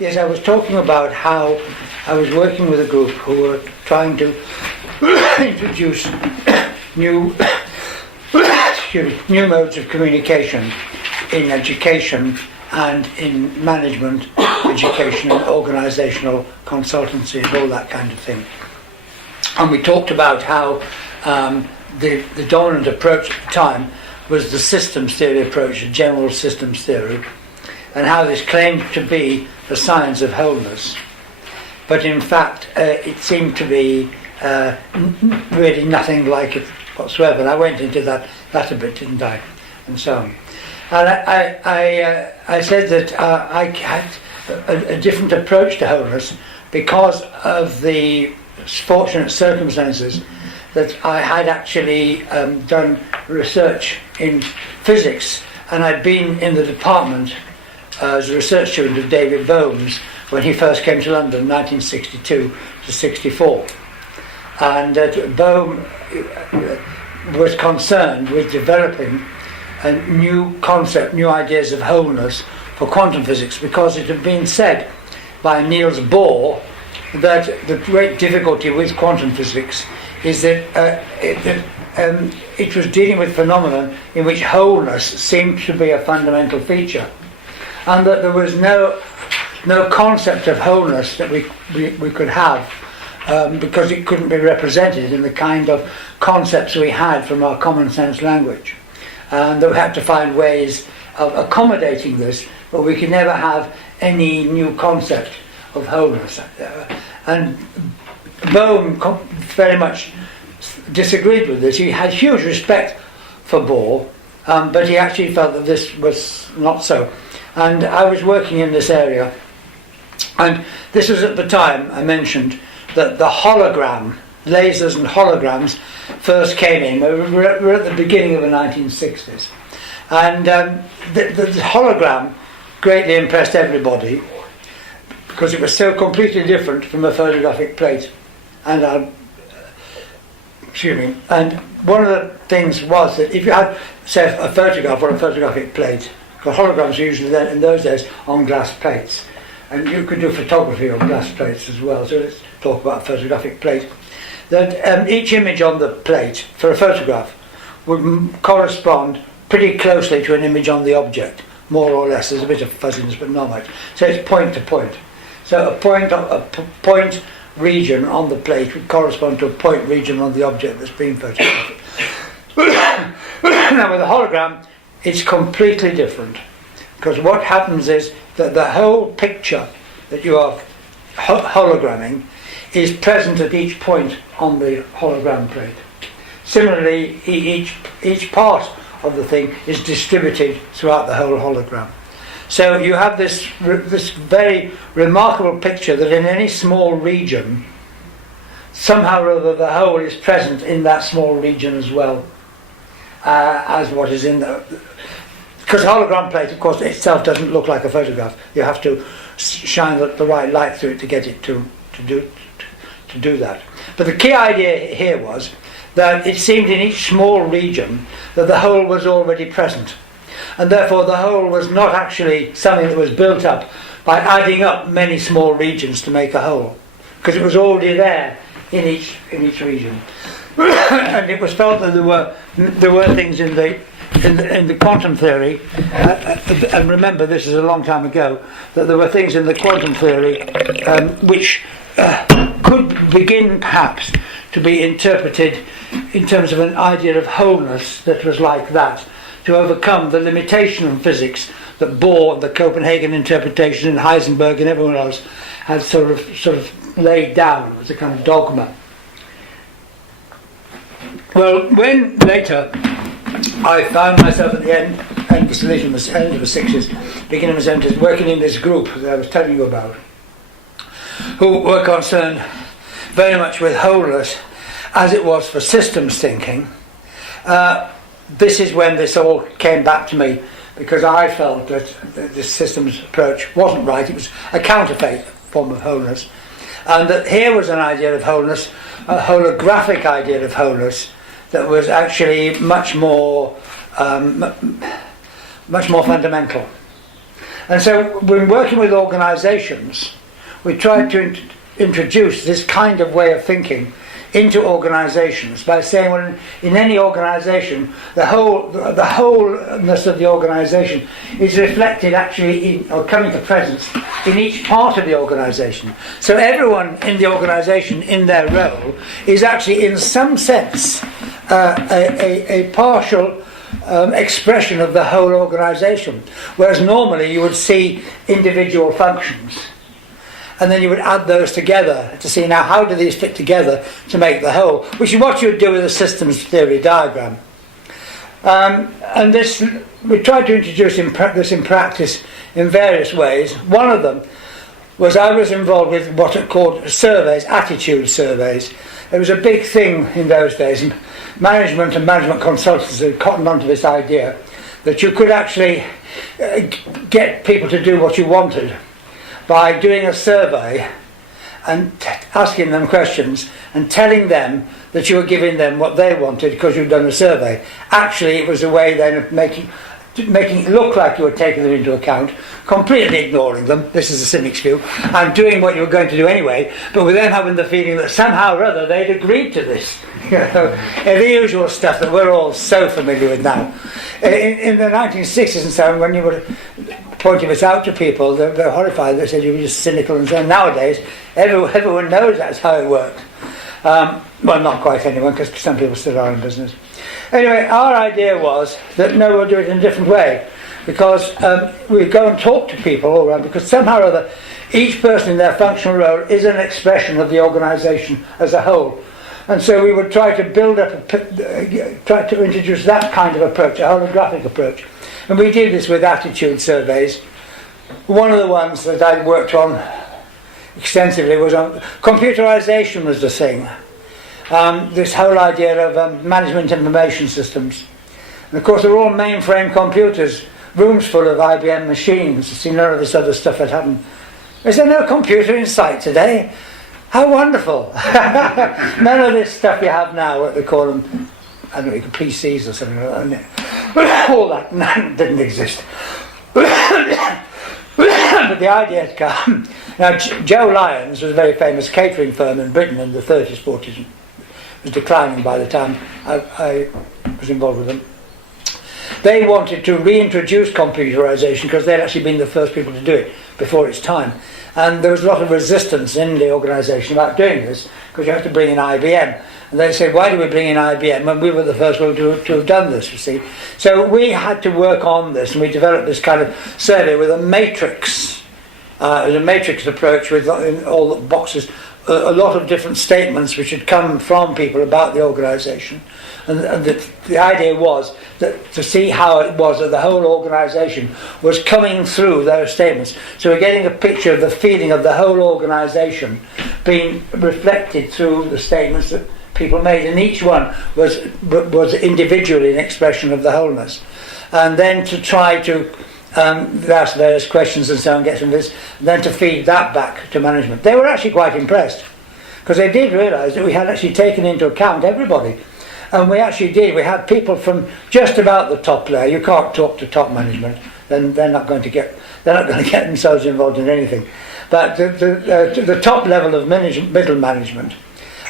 Yes, I was talking about how I was working with a group who were trying to introduce new new modes of communication in education and in management, education and organisational consultancy and all that kind of thing. And we talked about how the dominant approach at the time was the systems theory approach, the general systems theory, and how this claimed to be the science of wholeness. But in fact, it seemed to be really nothing like it whatsoever. And I went into that a bit, didn't I? And so on. And I said that I had a different approach to wholeness because of the fortunate circumstances that I had actually done research in physics, and I'd been in the department as a research student of David Bohm's when he first came to London, 1962 to 64. And Bohm was concerned with developing a new concept, new ideas of wholeness for quantum physics, because it had been said by Niels Bohr that the great difficulty with quantum physics is that it was dealing with phenomena in which wholeness seemed to be a fundamental feature, and that there was no concept of wholeness that we could have because it couldn't be represented in the kind of concepts we had from our common sense language, and that we had to find ways of accommodating this, but we could never have any new concept of wholeness. And Bohm very much disagreed with this. He had huge respect for Bohr, but he actually felt that this was not so. And I was working in this area, and this was at the time I mentioned that the hologram, lasers and holograms first came in. We're at the beginning of the 1960s. And the hologram greatly impressed everybody because it was so completely different from a photographic plate. And and one of the things was that if you had, say, a photograph or a photographic plate, because holograms were usually then, in those days, on glass plates, and you could do photography on glass plates as well, so let's talk about a photographic plate, that each image on the plate for a photograph would correspond pretty closely to an image on the object, more or less. There's a bit of fuzziness, but not much. So it's point to point. So a point region on the plate would correspond to a point region on the object that's being photographed. Now with a hologram, it's completely different, because what happens is that the whole picture that you are hologramming is present at each point on the hologram plate. Similarly, each part of the thing is distributed throughout the whole hologram. So you have this very remarkable picture that in any small region, somehow or other the whole is present in that small region as well as what is in the... Because a hologram plate, of course, itself doesn't look like a photograph. You have to shine the right light through it to get it to do that. But the key idea here was that it seemed in each small region that the whole was already present. And therefore the whole was not actually something that was built up by adding up many small regions to make a whole, because it was already there in each region. And it was felt that there were things in the quantum theory, and remember this is a long time ago, that there were things in the quantum theory which could begin perhaps to be interpreted in terms of an idea of wholeness that was like that, to overcome the limitation of physics that Bohr and the Copenhagen interpretation and Heisenberg and everyone else had sort of laid down as a kind of dogma. Well, when later I found myself at the end of the 60s, beginning of the 70s, working in this group that I was telling you about, who were concerned very much with wholeness as it was for systems thinking. This is when this all came back to me, because I felt that this systems approach wasn't right. It was a counterfeit form of wholeness, and that here was an idea of wholeness, a holographic idea of wholeness that was actually much more fundamental. And so when working with organisations, we tried to introduce this kind of way of thinking into organisations by saying, well, in any organisation, the wholeness of the organisation is reflected actually or coming to presence in each part of the organisation. So everyone in the organisation, in their role, is actually in some sense a partial expression of the whole organisation, whereas normally you would see individual functions and then you would add those together to see now how do these fit together to make the whole, which is what you would do with a systems theory diagram. And this, we tried to introduce this in practice in various ways. One of them was I was involved with what are called surveys, attitude surveys. It was a big thing in those days. Management and management consultants had cottoned onto this idea that you could actually get people to do what you wanted by doing a survey and asking them questions and telling them that you were giving them what they wanted because you'd done a survey. Actually, it was a way then of making it look like you were taking them into account, completely ignoring them, this is a cynic's view, and doing what you were going to do anyway, but with them having the feeling that somehow or other they'd agreed to this. The usual stuff that we're all so familiar with now. In the 1960s and so on, when you were pointing this out to people, they were horrified. They said you were just cynical and so on. Nowadays, everyone knows that's how it works. Well, not quite anyone, because some people still are in business. Anyway, our idea was that no, we'll do it in a different way, because we go and talk to people all around, because somehow or other each person in their functional role is an expression of the organisation as a whole. And so we would try to build up, try to introduce that kind of approach, a holographic approach. And we did this with attitude surveys. One of the ones that I worked on extensively was on computerization was the thing. This whole idea of management information systems. And of course they're all mainframe computers, rooms full of IBM machines. You see none of this other stuff that happened. Is there no computer in sight today? How wonderful! None of this stuff you have now, what they call them, I don't know, PCs or something like that. All that didn't exist. But the idea had come. Now, Joe Lyons was a very famous catering firm in Britain in the 30s, 40s. It was declining by the time I was involved with them. They wanted to reintroduce computerization because they'd actually been the first people to do it before its time. And there was a lot of resistance in the organisation about doing this because you have to bring in IBM. And they said, why do we bring in IBM when we were the first one to have done this, you see? So we had to work on this, and we developed this kind of survey with a matrix. It was a matrix approach with in all the boxes, a lot of different statements which had come from people about the organisation. And the idea was that to see how it was that the whole organisation was coming through those statements. So we're getting a picture of the feeling of the whole organisation being reflected through the statements that people made, and each one was individually an expression of the wholeness. And then to try to ask various questions and so on, get some of this, and then to feed that back to management. They were actually quite impressed, because they did realise that we had actually taken into account everybody. And we actually did. We had people from just about the top layer. You can't talk to top management, then they're not going to get themselves involved in anything. But the top level of middle management,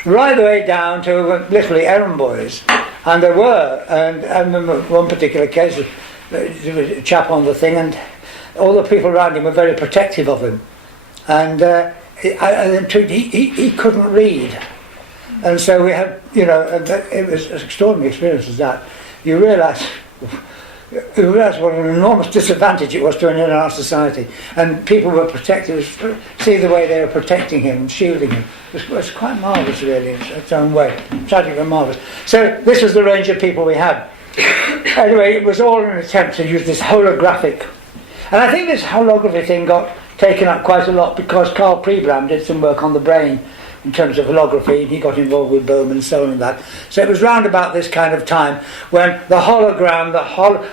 right the way down to literally errand boys. And there were, and I remember one particular case, there was a chap on the thing, and all the people around him were very protective of him. And he couldn't read. And so we had, it was an extraordinary experience as that. You realise what an enormous disadvantage it was to in our society. And people were protected, see the way they were protecting him and shielding him. It was quite marvellous, really, in its own way. Tragic and marvellous. So this was the range of people we had. Anyway, it was all an attempt to use this holographic. And I think this holography thing got taken up quite a lot because Carl Pribram did some work on the brain in terms of holography, and he got involved with Bohm and so on and that. So it was round about this kind of time when the hologram,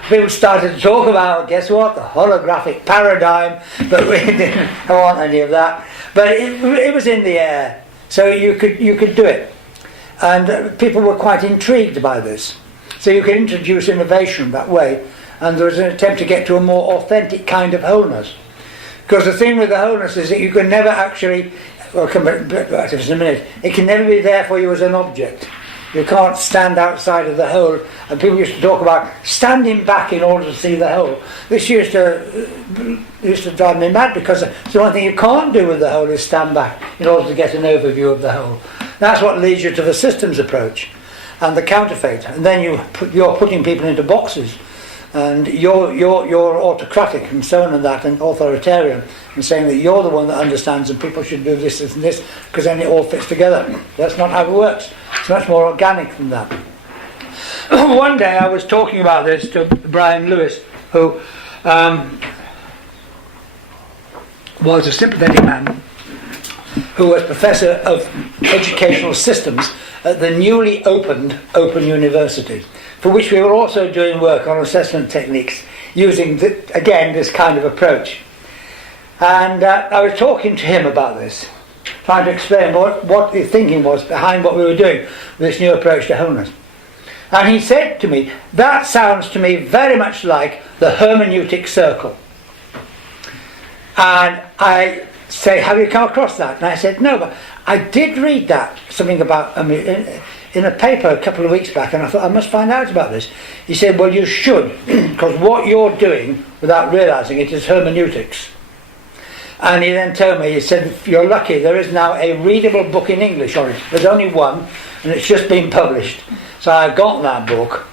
people started to talk about, guess what, the holographic paradigm, but we didn't want any of that. But it was in the air, so you could do it. And people were quite intrigued by this. So you could introduce innovation that way, and there was an attempt to get to a more authentic kind of wholeness. Because the thing with the wholeness is that you can never actually, well, I'll come back to this in a minute, it can never be there for you as an object. You can't stand outside of the whole, and people used to talk about standing back in order to see the whole. This used to drive me mad, because the one thing you can't do with the whole is stand back in order to get an overview of the whole. That's what leads you to the systems approach and the counterfeit, and then you're putting people into boxes, and you're autocratic and so on and that, and authoritarian, and saying that you're the one that understands and people should do this, this and this, because then it all fits together. That's not how it works. It's much more organic than that. One day I was talking about this to Brian Lewis, who was a sympathetic man, who was Professor of Educational Systems at the newly opened Open University, for which we were also doing work on assessment techniques using, again, this kind of approach. And I was talking to him about this, trying to explain what the thinking was behind what we were doing with this new approach to wholeness. And he said to me, that sounds to me very much like the hermeneutic circle. And I say, have you come across that? And I said, no, but I did read that, something about, in a paper a couple of weeks back, and I thought, I must find out about this. He said, well, you should, because what you're doing, without realising it, is hermeneutics. And he then told me, he said, if you're lucky, there is now a readable book in English on it. There's only one, and it's just been published. So I got that book,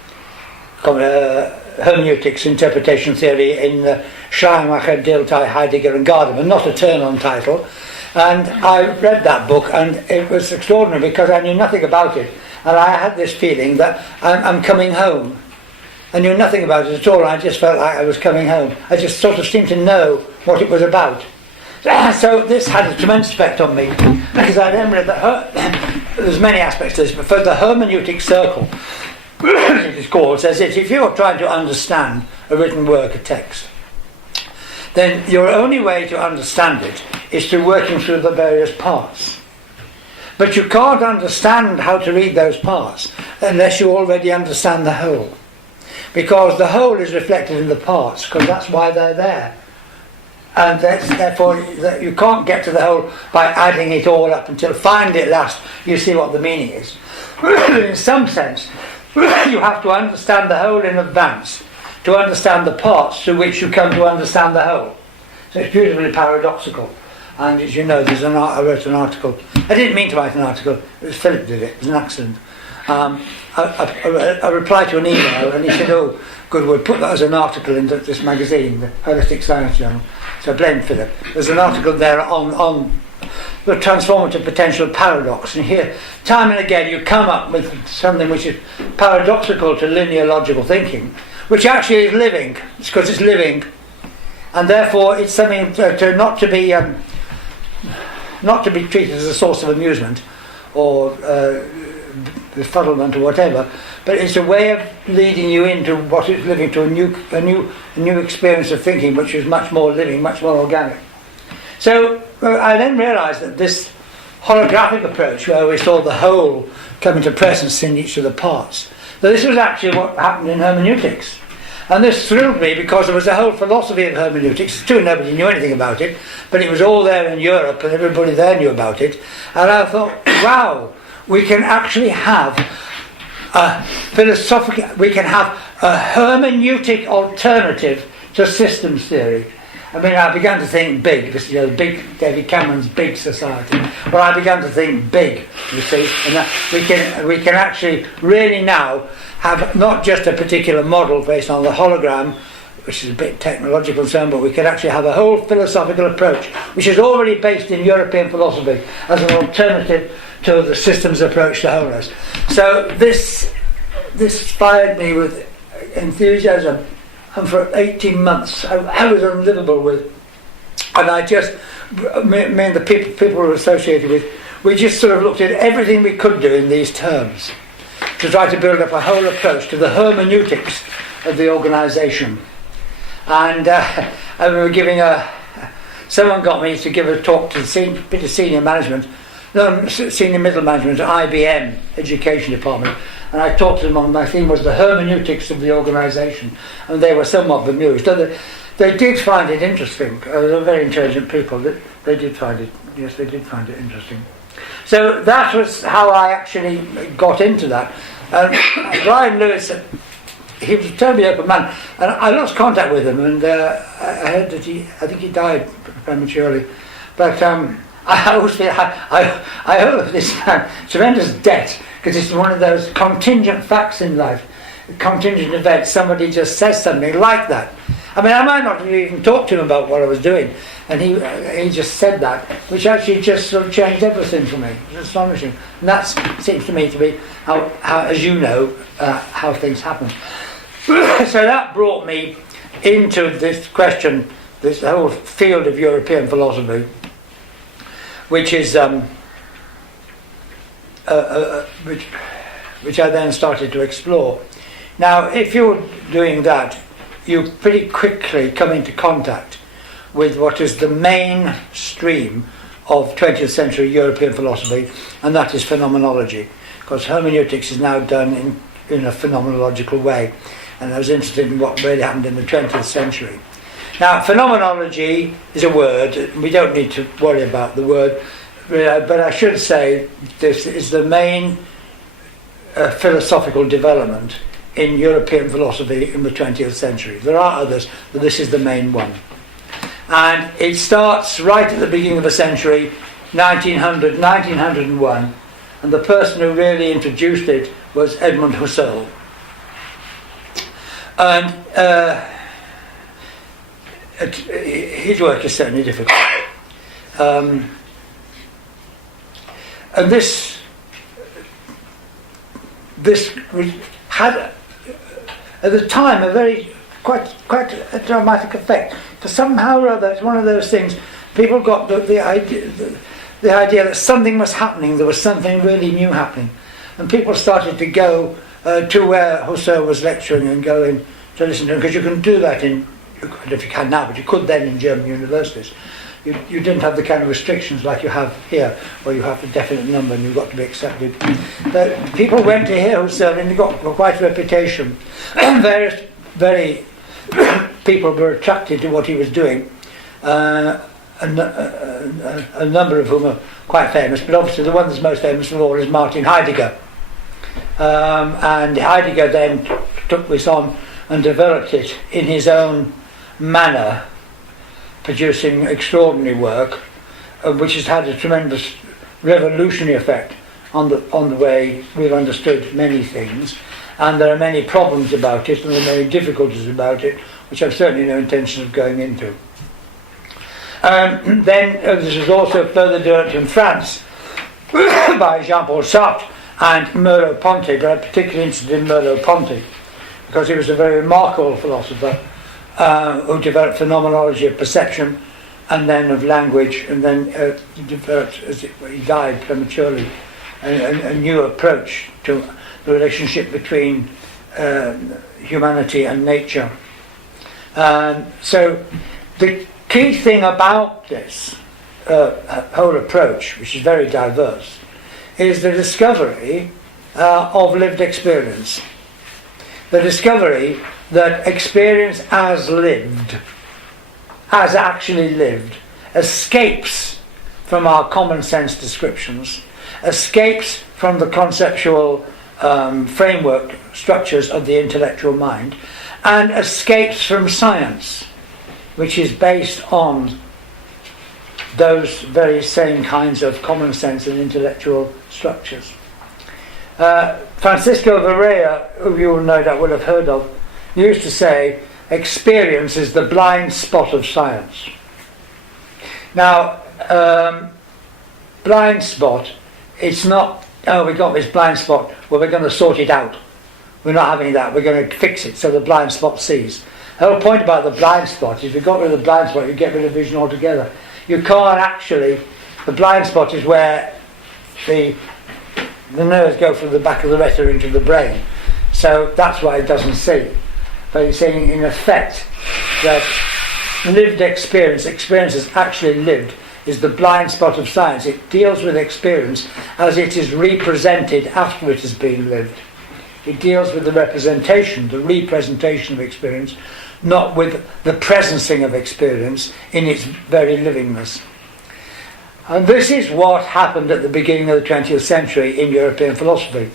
called Hermeneutics, Interpretation Theory, in Schumacher, Dilthey, Heidegger and Gadamer, not a turn-on title. And I read that book, and it was extraordinary, because I knew nothing about it. And I had this feeling that I'm coming home. I knew nothing about it at all, and I just felt like I was coming home. I just sort of seemed to know what it was about. So this had a tremendous effect on me, because I then read that there's many aspects to this, but for the hermeneutic circle, it is called, says that if you're trying to understand a written work, a text, then your only way to understand it is through working through the various parts. But you can't understand how to read those parts unless you already understand the whole, because the whole is reflected in the parts, because that's why they're there. And therefore you can't get to the whole by adding it all up until finally at last you see what the meaning is. In some sense, you have to understand the whole in advance to understand the parts through which you come to understand the whole. So it's beautifully paradoxical. And as you know, I wrote an article. I didn't mean to write an article. It was Philip did it. It was an accident. I replied to an email, and he said, "Oh, good, we'll put that as an article in this magazine, the Holistic Science Journal." So I blame Philip. There's an article there on the transformative potential paradox, and here, time and again, you come up with something which is paradoxical to linear logical thinking, which actually is living. It's because it's living, and therefore it's something not to be treated as a source of amusement or befuddlement or whatever, but it's a way of leading you into what is living, to a new experience of thinking, which is much more living, much more organic. So I then realised that this holographic approach, where we saw the whole come into presence in each of the parts, that this was actually what happened in hermeneutics. And this thrilled me, because there was a whole philosophy of hermeneutics. True, nobody knew anything about it, but it was all there in Europe, and everybody there knew about it. And I thought, wow, we can actually have a philosophical, we can have a hermeneutic alternative to systems theory. I mean, I began to think big. This, big David Cameron's Big Society. Well, I began to think big, you see, and that we can actually really now have not just a particular model based on the hologram, which is a bit technological and so on, but we can actually have a whole philosophical approach, which is already based in European philosophy as an alternative to the systems approach to wholeness. So this fired me with enthusiasm, and for 18 months I was unlivable with, and I just, me and the people we were associated with, we just sort of looked at everything we could do in these terms to try to build up a whole approach to the hermeneutics of the organisation. And we were giving someone got me to give a talk to the bit of senior management, senior middle management at IBM Education Department, and I talked to them on, my theme was the hermeneutics of the organisation, and they were somewhat bemused. they did find it interesting. They're very intelligent people. They did find it. Yes, they did find it interesting. So that was how I actually got into that. Brian Lewis, he was a terribly open man, and I lost contact with him, and I heard that I think he died prematurely. But I always feel I owe this man tremendous debt, because it's one of those contingent facts in life, contingent events. Somebody just says something like that. I mean, I might not have even talked to him about what I was doing, and he just said that, which actually just sort of changed everything for me. It was astonishing. And that seems to me to be how as you know, how things happen. So that brought me into this question, this whole field of European philosophy, which is which I then started to explore. Now, if you're doing that, you pretty quickly come into contact with what is the main stream of 20th century European philosophy, and that is phenomenology, because hermeneutics is now done in a phenomenological way, and I was interested in what really happened in the 20th century. Now, phenomenology is a word. We don't need to worry about the word, but I should say this is the main philosophical development in European philosophy in the 20th century. There are others, but this is the main one. And it starts right at the beginning of the century, 1900, 1901, and the person who really introduced it was Edmund Husserl. And his work is certainly difficult. And this had, at the time, a very quite a dramatic effect. For somehow or other, it's one of those things. People got the idea that something was happening. There was something really new happening, and people started to go to where Husserl was lecturing and going to listen to him, because you can do that in. I don't know if you can now, but you could then in German universities. You didn't have the kind of restrictions like you have here, where you have a definite number and you've got to be accepted. But people went to hear Husserl, and he got quite a reputation. Very people were attracted to what he was doing. A number of whom are quite famous, but obviously the one that's most famous of all is Martin Heidegger. And Heidegger then took this on and developed it in his own manner, producing extraordinary work, which has had a tremendous revolutionary effect on the way we've understood many things. And there are many problems about it, and there are many difficulties about it, which I've certainly no intention of going into. Then this was also further developed in France by Jean-Paul Sartre and Merleau-Ponty, but I'm particularly interested in Merleau-Ponty because he was a very remarkable philosopher who developed phenomenology of perception and then of language, and then developed, he died prematurely, a new approach to the relationship between humanity and nature. So the key thing about this whole approach, which is very diverse, is the discovery of lived experience. The discovery that experience as lived, as actually lived, escapes from our common sense descriptions, escapes from the conceptual framework structures of the intellectual mind, and escapes from science, which is based on those very same kinds of common sense and intellectual structures. Francisco Varela, who you will no doubt will have heard of, used to say, experience is the blind spot of science. Now, blind spot, it's not, oh, we got this blind spot, well, we're going to sort it out. We're not having that, we're going to fix it so the blind spot sees. The whole point about the blind spot is if you got rid of the blind spot, you get rid of vision altogether. You can't actually, the blind spot is where the nerves go from the back of the retina into the brain. So that's why it doesn't see. But he's saying in effect that lived experience is actually lived, is the blind spot of science. It deals with experience as it is represented after it has been lived. It deals with the representation, the representation of experience, not with the presencing of experience in its very livingness. And this is what happened at the beginning of the 20th century in European philosophy.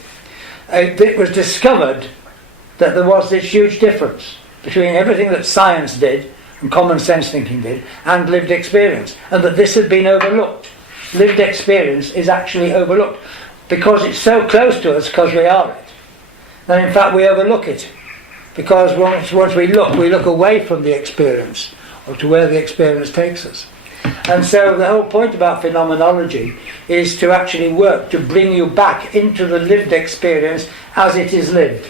It was discovered that there was this huge difference between everything that science did and common sense thinking did and lived experience, and that this had been overlooked. Lived experience is actually overlooked because it's so close to us because we are it. And in fact we overlook it because once we look away from the experience or to where the experience takes us. And so the whole point about phenomenology is to actually work to bring you back into the lived experience as it is lived.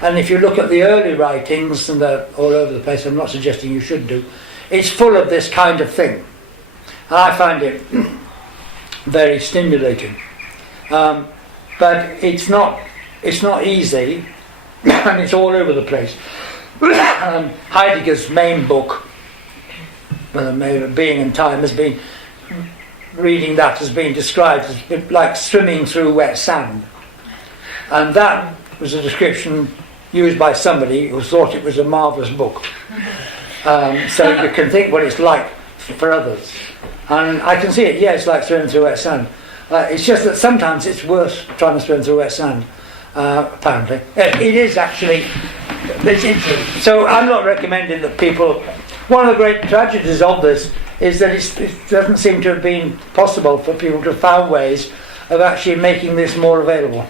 And if you look at the early writings, and they're all over the place, I'm not suggesting you should do, it's full of this kind of thing. And I find it very stimulating. But it's not easy, and it's all over the place. Heidegger's main book, Being and Time, has been, reading that has been described as like swimming through wet sand. And that was a description used by somebody who thought it was a marvellous book. So you can think what it's like for others. And I can see it, yeah, it's like swimming through wet sand. It's just that sometimes it's worse trying to swim through wet sand, apparently. It is actually. So I'm not recommending that people. One of the great tragedies of this is that it doesn't seem to have been possible for people to have found ways of actually making this more available.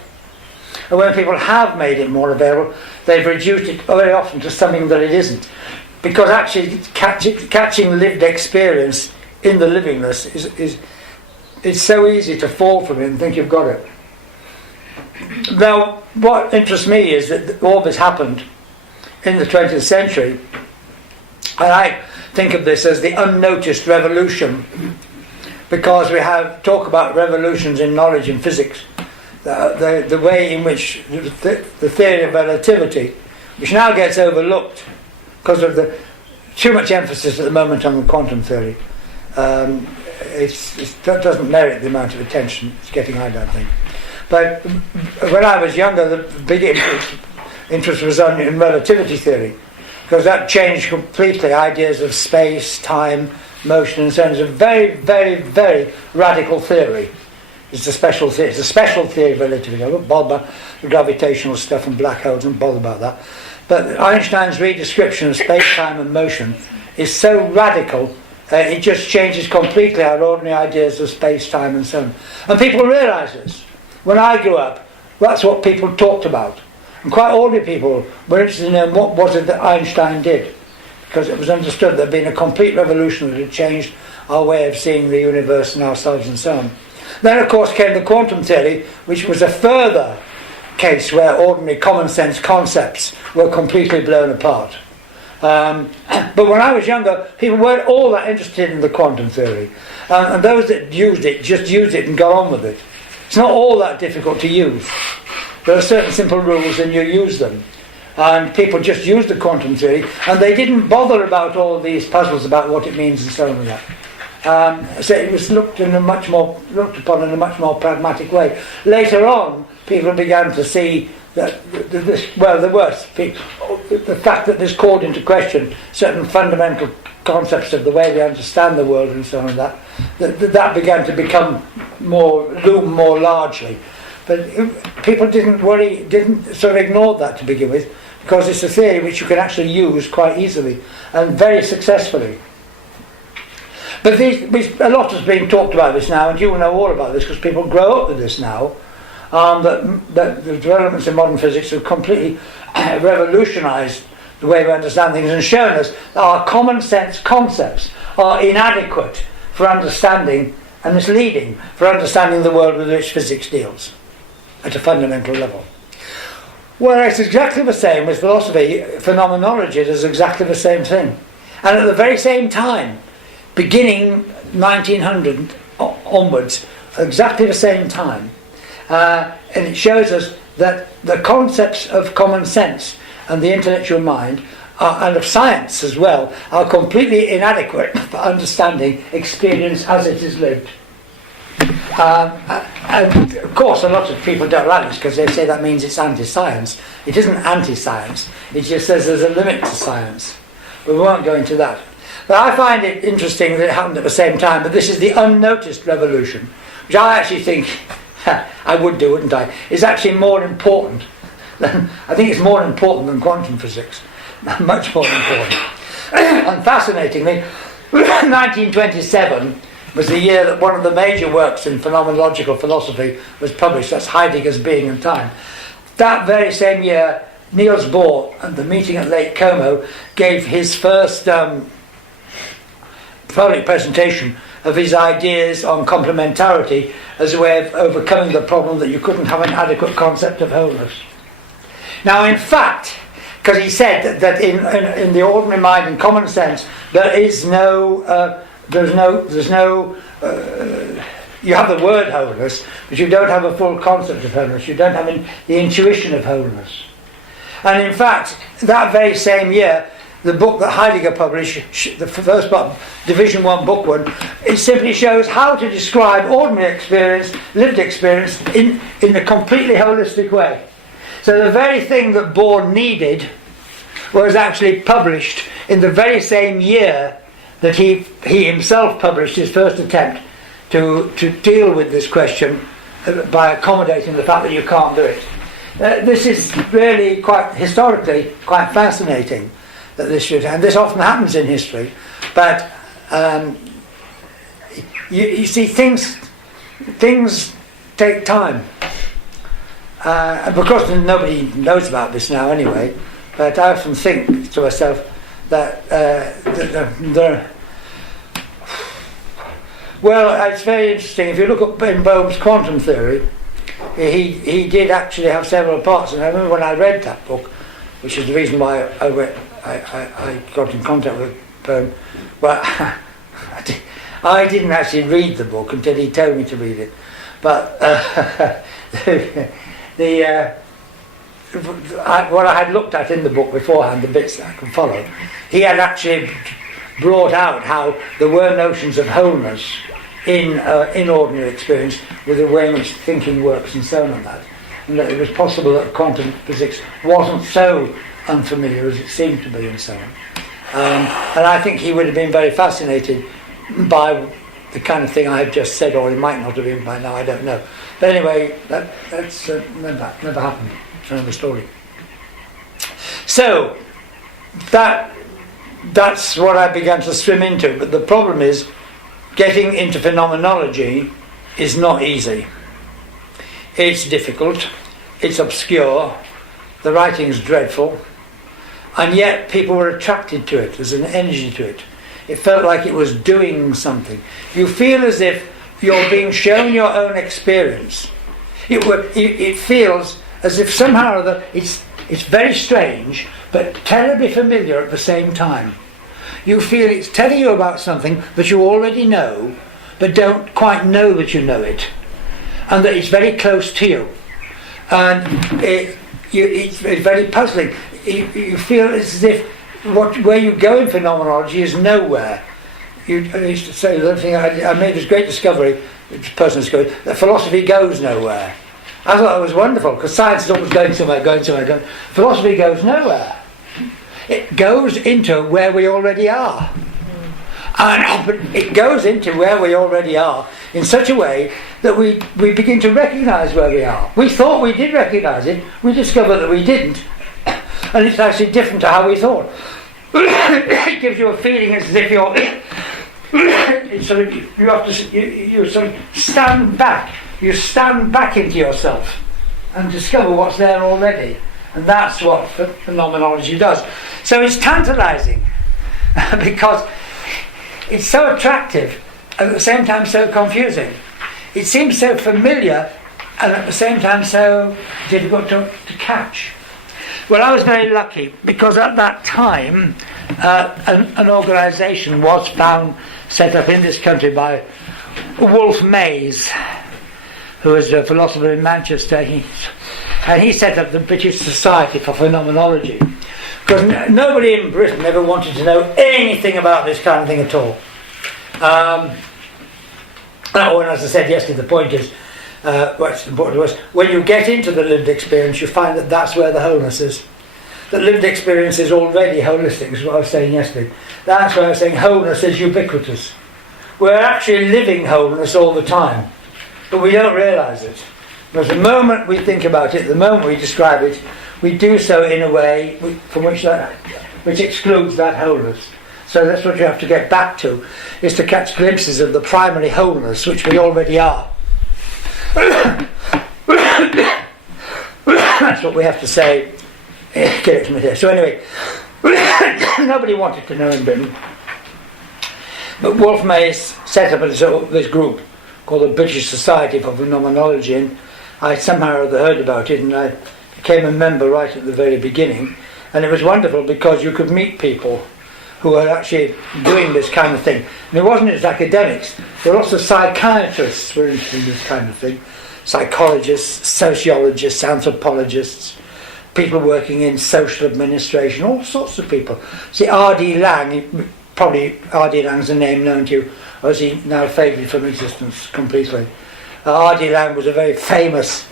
And when people have made it more available, they've reduced it very often to something that it isn't. Because actually catching lived experience in the livingness is it's so easy to fall from it and think you've got it. Now, what interests me is that all this happened in the 20th century, and I think of this as the unnoticed revolution, because we have talk about revolutions in knowledge and physics, the way in which the theory of relativity, which now gets overlooked because of the too much emphasis at the moment on the quantum theory, it doesn't merit the amount of attention it's getting, I don't think. But when I was younger, the big interest was in relativity theory, because that changed completely ideas of space, time, motion, and so on. It's a very, very, very radical theory. It's a special theory. It's a special theory of relativity. I won't bother about the gravitational stuff and black holes, and bother about that. But Einstein's redescription of space, time, and motion is so radical. It just changes completely our ordinary ideas of space, time, and so on. And people realise this. When I grew up, that's what people talked about. And quite ordinary people were interested in knowing what was it that Einstein did, because it was understood there had been a complete revolution that had changed our way of seeing the universe and ourselves and so on. Then, of course, came the quantum theory, which was a further case where ordinary common sense concepts were completely blown apart. But when I was younger, people weren't all that interested in the quantum theory. And those that used it just used it and got on with it. It's not all that difficult to use. There are certain simple rules and you use them. And people just used the quantum theory and they didn't bother about all these puzzles about what it means and so on and that. So it was looked upon in a much more pragmatic way. Later on, people began to see that the fact that this called into question certain fundamental concepts of the way we understand the world and so on and that began to loom more largely. But people didn't sort of ignore that to begin with, because it's a theory which you can actually use quite easily and very successfully. But a lot has been talked about this now, and you will know all about this because people grow up with this now. That the developments in modern physics have completely revolutionised the way we understand things and shown us that our common sense concepts are inadequate for understanding and misleading for understanding the world with which physics deals at a fundamental level. Well, it's exactly the same with philosophy. Phenomenology does exactly the same thing. And at the very same time, beginning 1900 onwards, exactly the same time, and it shows us that the concepts of common sense and the intellectual mind and of science as well are completely inadequate for understanding experience as it is lived. And of course, a lot of people don't like this because they say that means it's anti-science. It isn't anti-science. It just says there's a limit to science. We won't go into that. But I find it interesting that it happened at the same time. But this is the unnoticed revolution, which I actually think I would do, wouldn't I? Is actually more important. I think it's more important than quantum physics. Much more important. And fascinatingly, 1927 was the year that one of the major works in phenomenological philosophy was published. That's Heidegger's Being and Time. That very same year, Niels Bohr, at the meeting at Lake Como, gave his first public presentation of his ideas on complementarity as a way of overcoming the problem that you couldn't have an adequate concept of wholeness. Now, in fact, because he said that in the ordinary mind and common sense, there is no... There's no. You have the word wholeness, but you don't have a full concept of wholeness. You don't have the intuition of wholeness. And in fact, that very same year, the book that Heidegger published, the first book, Division 1, Book 1, it simply shows how to describe ordinary experience, lived experience, in a completely holistic way. So the very thing that Bohr needed was actually published in the very same year that he himself published his first attempt to deal with this question by accommodating the fact that you can't do it. This is really historically quite fascinating that this should, and this often happens in history, but you see things take time. And because nobody knows about this now anyway, but I often think to myself that well, it's very interesting. If you look up in Bohm's quantum theory, he did actually have several parts. And I remember when I read that book, which is the reason why I got in contact with Bohm. Well, I didn't actually read the book until he told me to read it. But what I had looked at in the book beforehand, the bits that I could follow, he had actually brought out how there were notions of wholeness in ordinary experience with the way in which thinking works and so on and that. And that it was possible that quantum physics wasn't so unfamiliar as it seemed to be and so on. And I think he would have been very fascinated by the kind of thing I have just said, or he might not have been by now, I don't know. But anyway, that's never happened. Another story. So, that's what I began to swim into. But the problem is, getting into phenomenology is not easy. It's difficult, it's obscure, the writing's dreadful, and yet people were attracted to it. There's an energy to it. It felt like it was doing something. You feel as if you're being shown your own experience. It feels as if somehow or other it's very strange, but terribly familiar at the same time. You feel it's telling you about something that you already know, but don't quite know that you know it, and that it's very close to you. And it's very puzzling. You feel as if where you go in phenomenology is nowhere. I used to say the other thing, I made this great discovery, personal discovery, that philosophy goes nowhere. I thought it was wonderful, because science is always going somewhere. Philosophy goes nowhere. It goes into where we already are. But it goes into where we already are in such a way that we begin to recognise where we are. We thought we did recognise it, we discovered that we didn't, and it's actually different to how we thought. It gives you a feeling as if you sort of stand back. You stand back into yourself and discover what's there already. And that's what phenomenology does. So it's tantalising because it's so attractive and at the same time so confusing. It seems so familiar and at the same time so difficult to catch. Well, I was very lucky because at that time an organisation was set up in this country by Wolfe Mays, who was a philosopher in Manchester, and he set up the British Society for Phenomenology, because nobody in Britain ever wanted to know anything about this kind of thing at all. And as I said yesterday, the point is, what's important was when you get into the lived experience, you find that that's where the wholeness is. The lived experience is already holistic, is what I was saying yesterday. That's why I was saying wholeness is ubiquitous. We're actually living wholeness all the time, but we don't realise it. Because the moment we think about it, the moment we describe it, we do so in a way from which excludes that wholeness. So that's what you have to get back to, is to catch glimpses of the primary wholeness which we already are. That's what we have to say. Get it from here. So anyway, nobody wanted to know in Britain. But Wolf Mays set up this group called the British Society for Phenomenology, and I somehow or other heard about it, and I became a member right at the very beginning. And it was wonderful because you could meet people who were actually doing this kind of thing. And it wasn't just academics. There were lots of psychiatrists who were interested in this kind of thing. Psychologists, sociologists, anthropologists, people working in social administration, all sorts of people. See, R.D. Laing, probably R.D. Laing's a name known to you, or is he now faded from existence completely? R.D. Laing was a very famous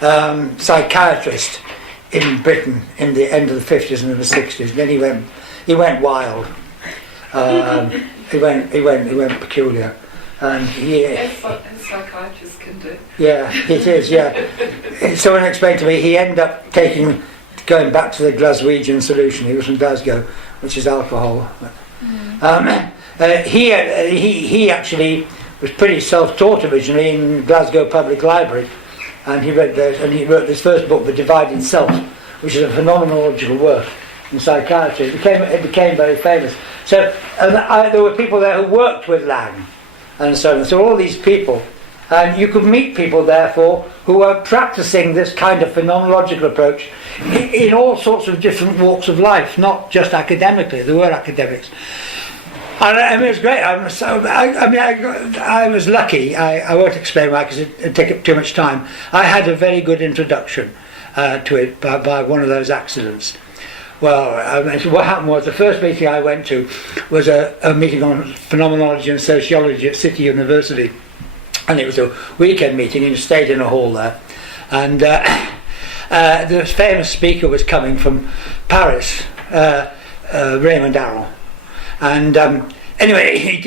psychiatrist in Britain in the end of the 50s and in the 60s. And then he went wild. He went peculiar. And As psychiatrists can do. Yeah, it is, yeah. Someone explained to me he ended up going back to the Glaswegian solution. He was from Glasgow, which is alcohol. He actually was pretty self-taught originally in Glasgow Public Library, and he wrote this first book, The Divided Self, which is a phenomenological work in psychiatry. It became very famous. So there were people there who worked with Laing, and so on. So all these people, and you could meet people therefore who are practicing this kind of phenomenological approach in all sorts of different walks of life, not just academically. There were academics. And I mean, it was great. I was lucky. I won't explain why because it'd take up too much time. I had a very good introduction to it by one of those accidents. Well, what happened was the first meeting I went to was a meeting on phenomenology and sociology at City University, and it was a weekend meeting, and you stayed in a hall there. And the famous speaker was coming from Paris, Raymond Aron. And anyway, he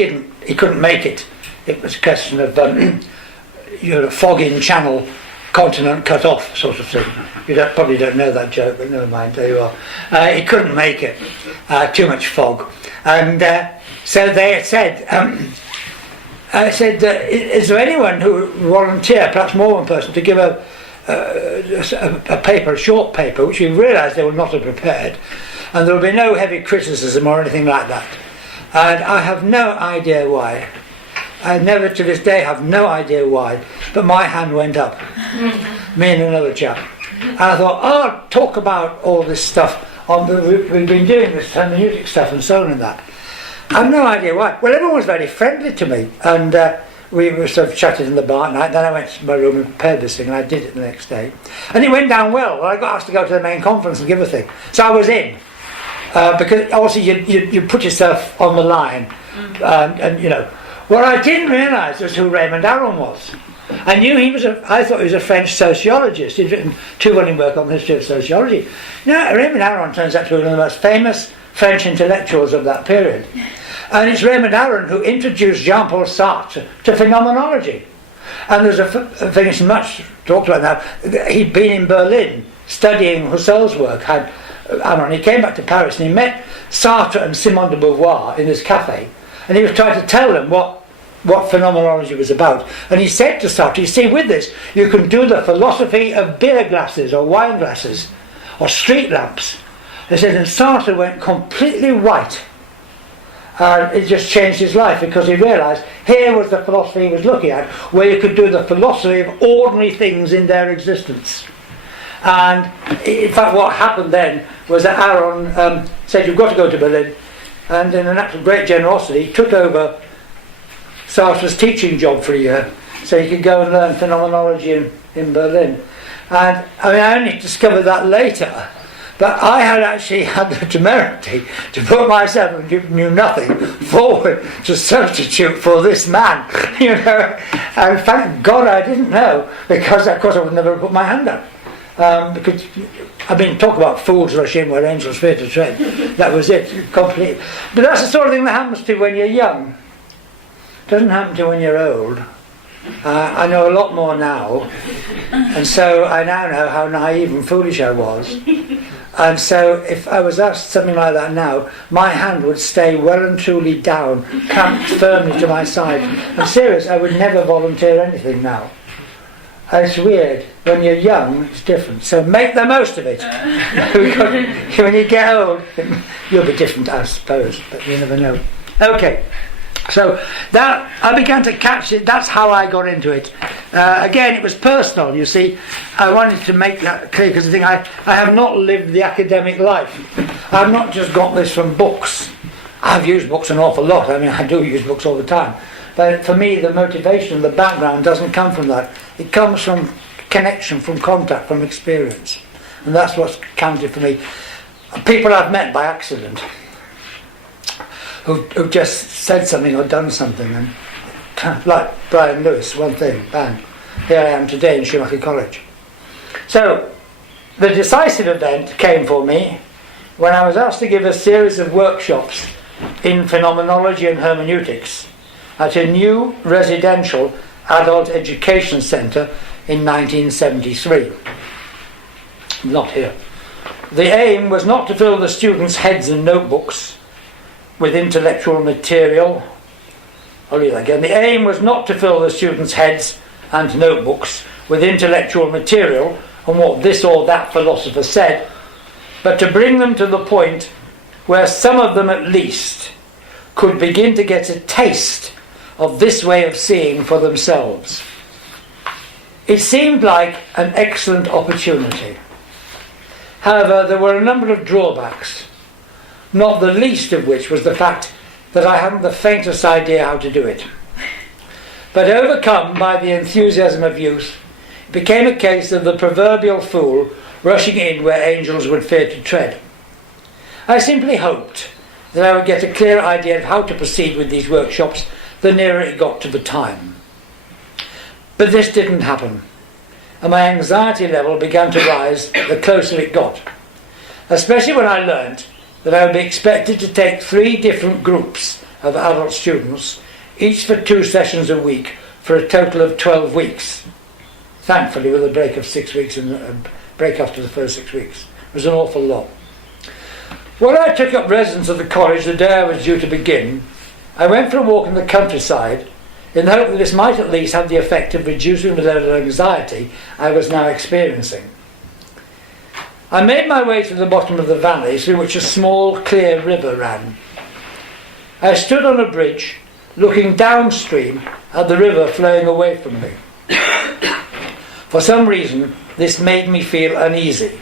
couldn't make it. It was a question of fog in channel, continent cut off sort of thing. You probably don't know that joke, but never mind, there you are. He couldn't make it, too much fog. And so they had said, is there anyone who would volunteer, perhaps more one person, to give a paper, a short paper, which we realised they would not have prepared, and there will be no heavy criticism or anything like that. And I have no idea why. I never to this day have no idea why, but my hand went up, me and another chap. And I thought, talk about all this stuff. We've been doing this hermeneutic stuff and so on and that. I have no idea why. Well, everyone was very friendly to me, and we were sort of chatting in the bar at night. Then I went to my room and prepared this thing, and I did it the next day. And it went down well. I got asked to go to the main conference and give a thing. So I was in. Because also you put yourself on the line, and you know what I didn't realise was who Raymond Aron was. I knew I thought he was a French sociologist. He'd written 2 volume work on the history of sociology. No, Raymond Aron turns out to be one of the most famous French intellectuals of that period, and it's Raymond Aron who introduced Jean-Paul Sartre to phenomenology. And there's a thing that's much talked about now. He'd been in Berlin studying Husserl's work. He came back to Paris and he met Sartre and Simone de Beauvoir in this cafe, and he was trying to tell them what phenomenology was about. And he said to Sartre, you see, with this you can do the philosophy of beer glasses or wine glasses or street lamps. He said, and Sartre went completely white, and it just changed his life because he realised here was the philosophy he was looking at, where you could do the philosophy of ordinary things in their existence. And in fact what happened then was that Aron said, you've got to go to Berlin, and in an act of great generosity he took over Sartre's teaching job for a year so he could go and learn phenomenology in Berlin. And I only discovered that later, but I had actually had the temerity to put myself, and knew nothing, forward to substitute for this man, And thank God I didn't know, because of course I would never have put my hand up. Because, I mean, talk about fools rush in where angels fear to tread. That was it, complete. But that's the sort of thing that happens to you when you're young. It doesn't happen to you when you're old. I know a lot more now, and so I now know how naive and foolish I was. And so if I was asked something like that now, my hand would stay well and truly down, clamped firmly to my side. I'm serious, I would never volunteer anything now. It's weird. When you're young, it's different. So make the most of it. Because when you get old, you'll be different, I suppose, but you never know. Okay. So that I began to catch it. That's how I got into it. Again, it was personal, you see. I wanted to make that clear because I have not lived the academic life. I've not just got this from books. I've used books an awful lot. I mean, I do use books all the time. But for me, the motivation, the background doesn't come from that. It comes from connection, from contact, from experience. And that's what's counted for me. People I've met by accident, who just said something or done something, and like Brian Lewis, one thing, bang, here I am today in Schumacher College. So the decisive event came for me when I was asked to give a series of workshops in Phenomenology and Hermeneutics at a new residential adult education centre in 1973. Not here. The aim was not to fill the students' heads and notebooks with intellectual material. I'll read that again. The aim was not to fill the students' heads and notebooks with intellectual material on what this or that philosopher said, but to bring them to the point where some of them at least could begin to get a taste of this way of seeing for themselves. It seemed like an excellent opportunity. However, there were a number of drawbacks, not the least of which was the fact that I hadn't the faintest idea how to do it. But overcome by the enthusiasm of youth, it became a case of the proverbial fool rushing in where angels would fear to tread. I simply hoped that I would get a clear idea of how to proceed with these workshops the nearer it got to the time. But this didn't happen, and my anxiety level began to rise the closer it got, especially when I learnt that I would be expected to take 3 different groups of adult students, each for 2 sessions a week, for a total of 12 weeks. Thankfully, with a break of 6 weeks and a break after the first 6 weeks. It was an awful lot. When I took up residence at the college the day I was due to begin, I went for a walk in the countryside in the hope that this might at least have the effect of reducing the level of anxiety I was now experiencing. I made my way to the bottom of the valley through which a small, clear river ran. I stood on a bridge, looking downstream at the river flowing away from me. For some reason, this made me feel uneasy,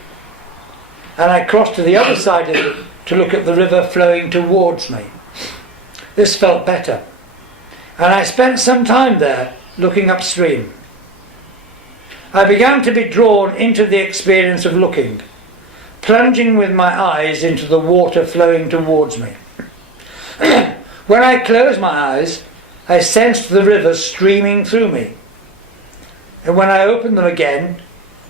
and I crossed to the other side of it to look at the river flowing towards me. This felt better, and I spent some time there looking upstream. I began to be drawn into the experience of looking, plunging with my eyes into the water flowing towards me. When I closed my eyes, I sensed the river streaming through me. And when I opened them again,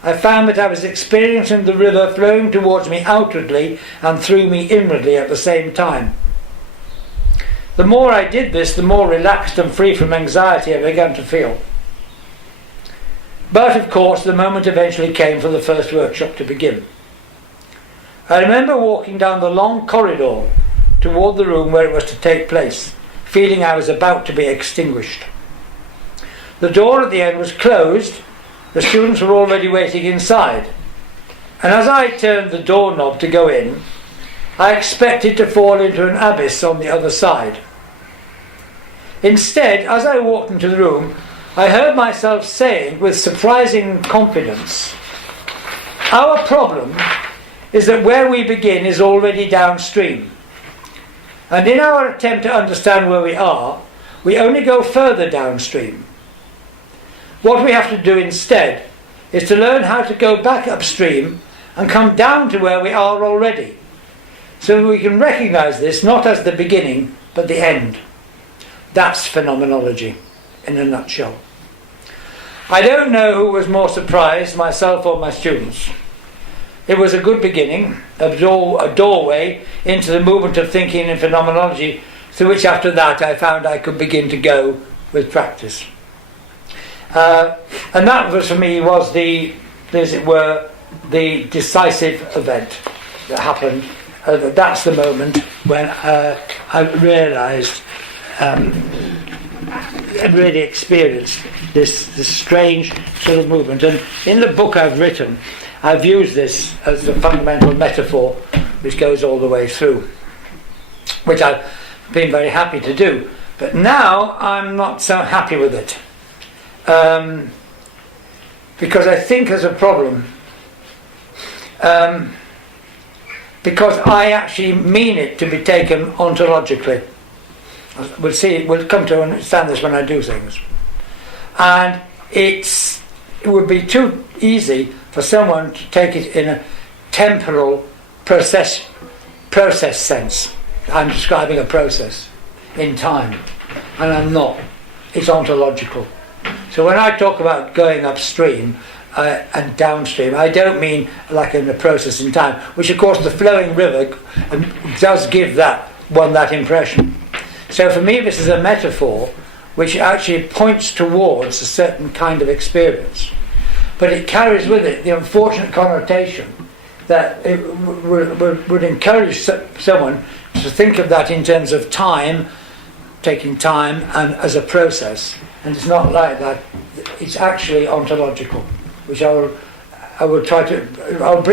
I found that I was experiencing the river flowing towards me outwardly and through me inwardly at the same time. The more I did this, the more relaxed and free from anxiety I began to feel. But of course, the moment eventually came for the first workshop to begin. I remember walking down the long corridor toward the room where it was to take place, feeling I was about to be extinguished. The door at the end was closed, the students were already waiting inside, and as I turned the doorknob to go in, I expected to fall into an abyss on the other side. Instead, as I walked into the room, I heard myself saying with surprising confidence, "Our problem is that where we begin is already downstream. And in our attempt to understand where we are, we only go further downstream. What we have to do instead is to learn how to go back upstream and come down to where we are already, so we can recognize this not as the beginning, but the end." That's phenomenology in a nutshell. I don't know who was more surprised, myself or my students. It was a good beginning, a doorway into the movement of thinking in phenomenology, through which after that I found I could begin to go with practice. And that was, for me, was the, as it were, the decisive event that happened. That's the moment when I realised and really experienced this strange sort of movement. And in the book I've written, I've used this as a fundamental metaphor which goes all the way through, which I've been very happy to do. But now I'm not so happy with it. Because I think there's a problem. Because I actually mean it to be taken ontologically. We'll come to understand this when I do things. And it would be too easy for someone to take it in a temporal process sense. I'm describing a process in time, and I'm not. It's ontological. So when I talk about going upstream and downstream, I don't mean like in a process in time, which of course the flowing river does give that impression. So for me this is a metaphor which actually points towards a certain kind of experience, but it carries with it the unfortunate connotation that it would encourage someone to think of that in terms of time, taking time, and as a process. And it's not like that. It's actually ontological, which I will try to.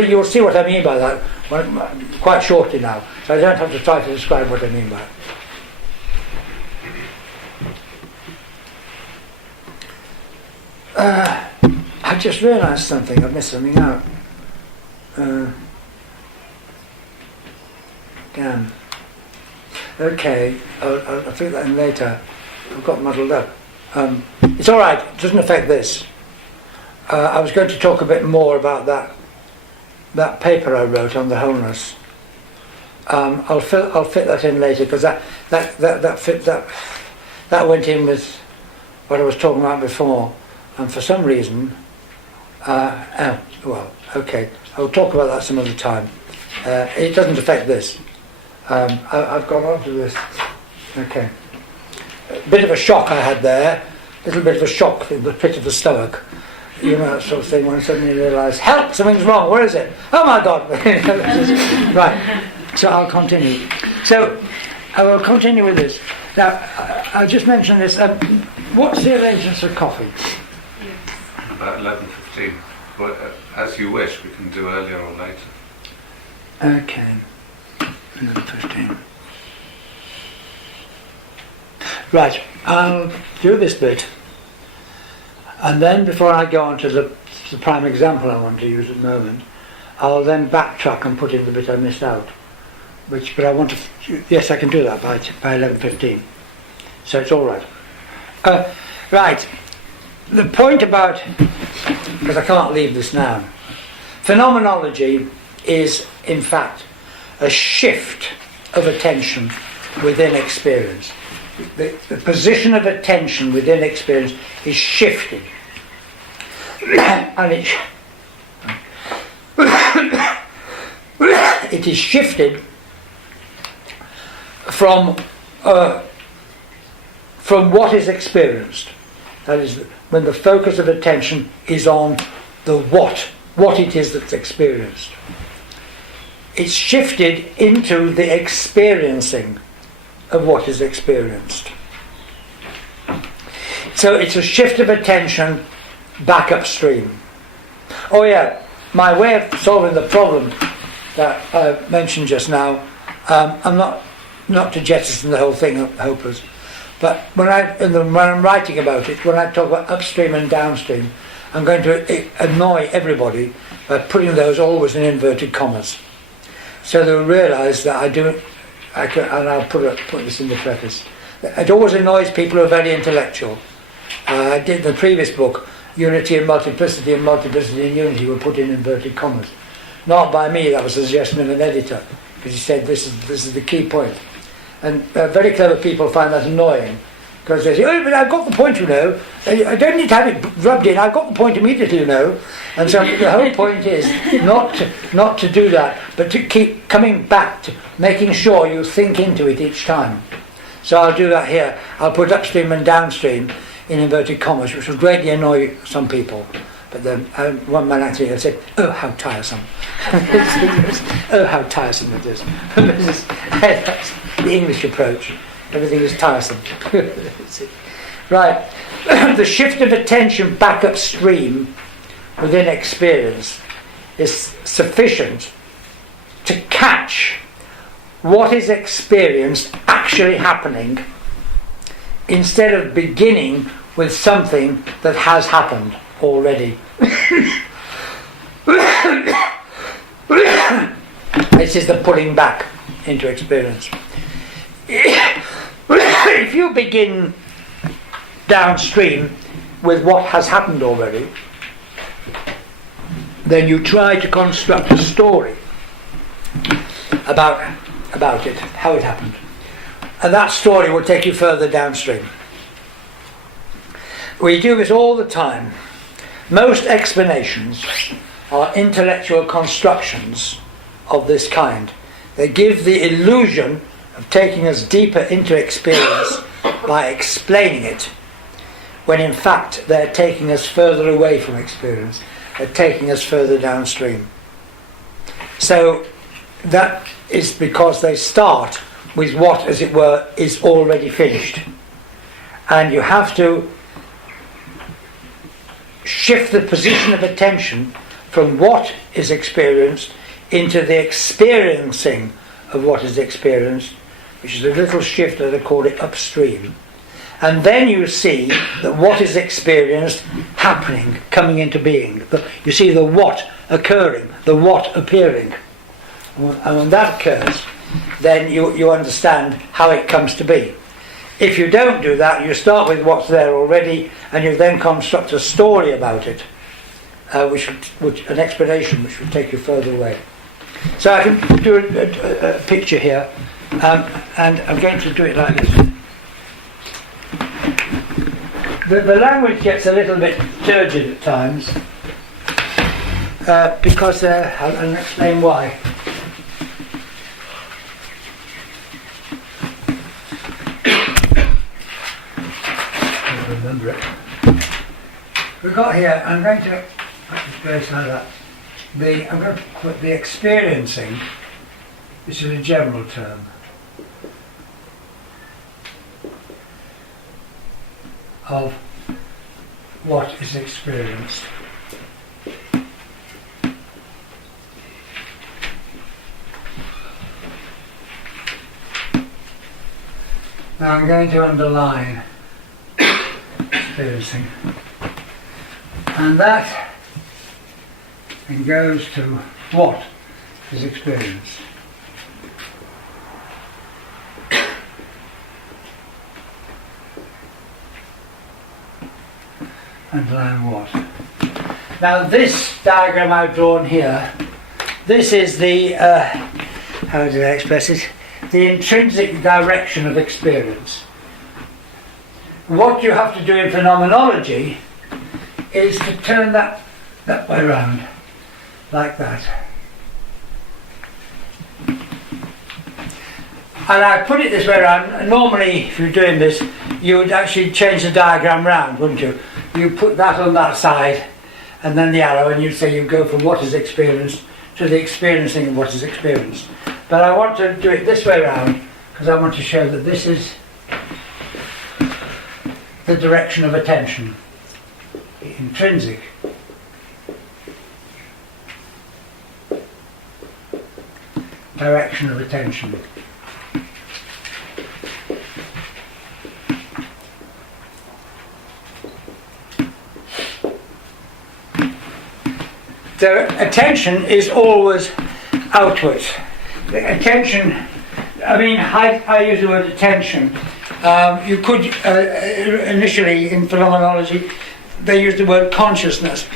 You'll see what I mean by that quite shortly now. So I don't have to try to describe what I mean by it. I just realised something. I've missed something out. Damn. Okay, I'll figure that in later. I've got muddled up. It's all right. It doesn't affect this. I was going to talk a bit more about that paper I wrote on the wholeness. I'll fit that in later because that went in with what I was talking about before, and for some reason, okay, I'll talk about that some other time. It doesn't affect this. I've gone on to this. Okay. A bit of a shock I had there, a little bit of a shock in the pit of the stomach, you know, that sort of thing, when I suddenly realised, help, something's wrong, where is it? Oh my God! Right, so I'll continue. So, I will continue with this. Now, I'll just mention this. What's the arrangements for coffee? About 11:15. But as you wish, we can do earlier or later. Okay, 11:15. Right, I'll do this bit, and then before I go on to the prime example I want to use at the moment, I'll then backtrack and put in the bit I missed out. But I want to. Yes, I can do that by 11:15. So it's all right. Right. The point about, because I can't leave this now. Phenomenology is, in fact, a shift of attention within experience. The position of attention within experience is shifted, and it is shifted from what is experienced. That is, when the focus of attention is on the what it is that's experienced. It's shifted into the experiencing of what is experienced. So it's a shift of attention back upstream. Oh yeah, my way of solving the problem that I mentioned just now, I'm not to jettison the whole thing hopeless, but when I'm writing about it, when I talk about upstream and downstream, I'm going to annoy everybody by putting those always in inverted commas, so they'll realise that and I'll put this in the preface. It always annoys people who are very intellectual. I did the previous book, Unity and Multiplicity and Unity were put in inverted commas. Not by me, that was a suggestion of an editor, because he said this is the key point. And very clever people find that annoying, Because they say, oh, but I've got the point, you know. I don't need to have it rubbed in. I've got the point immediately, you know. And so the whole point is not to do that, but to keep coming back to making sure you think into it each time. So I'll do that here. I'll put upstream and downstream in inverted commas, which will greatly annoy some people. But then one man actually said, oh, how tiresome. Oh, how tiresome it is. That's the English approach. Everything is tiresome. Right. The shift of attention back upstream within experience is sufficient to catch what is experienced actually happening instead of beginning with something that has happened already. This is the pulling back into experience. If you begin downstream with what has happened already, then you try to construct a story about it, how it happened. And that story will take you further downstream. We do this all the time. Most explanations are intellectual constructions of this kind. They give the illusion of taking us deeper into experience by explaining it, when in fact they're taking us further away from experience. They're taking us further downstream. So that is because they start with what, as it were, is already finished. And you have to shift the position of attention from what is experienced into the experiencing of what is experienced, which is a little shift, as I call it, upstream. And then you see that what is experienced happening, coming into being. You see the what occurring, the what appearing. And when that occurs, then you understand how it comes to be. If you don't do that, you start with what's there already, and you then construct a story about it, which an explanation which will take you further away. So I can do a picture here, and I'm going to do it like this. The language gets a little bit turgid at times, because I'll explain why. Remember it. We've got here, I'm going to put this place like that. I'm going to put the experiencing, this is a general term, of what is experienced. Now I'm going to underline experiencing, and that then goes to what is experienced. Underline what. Now this diagram I've drawn here, this is the, how did I express it? The intrinsic direction of experience. What you have to do in phenomenology is to turn that way around, like that. And I put it this way around. Normally, if you're doing this, you would actually change the diagram round, wouldn't you? You put that on that side, and then the arrow, and you'd say you go from what is experienced to the experiencing of what is experienced. But I want to do it this way around, because I want to show that this is the direction of attention, the intrinsic. Direction of attention. The attention is always outwards. The attention, I use the word attention. You could, initially in phenomenology, they used the word consciousness.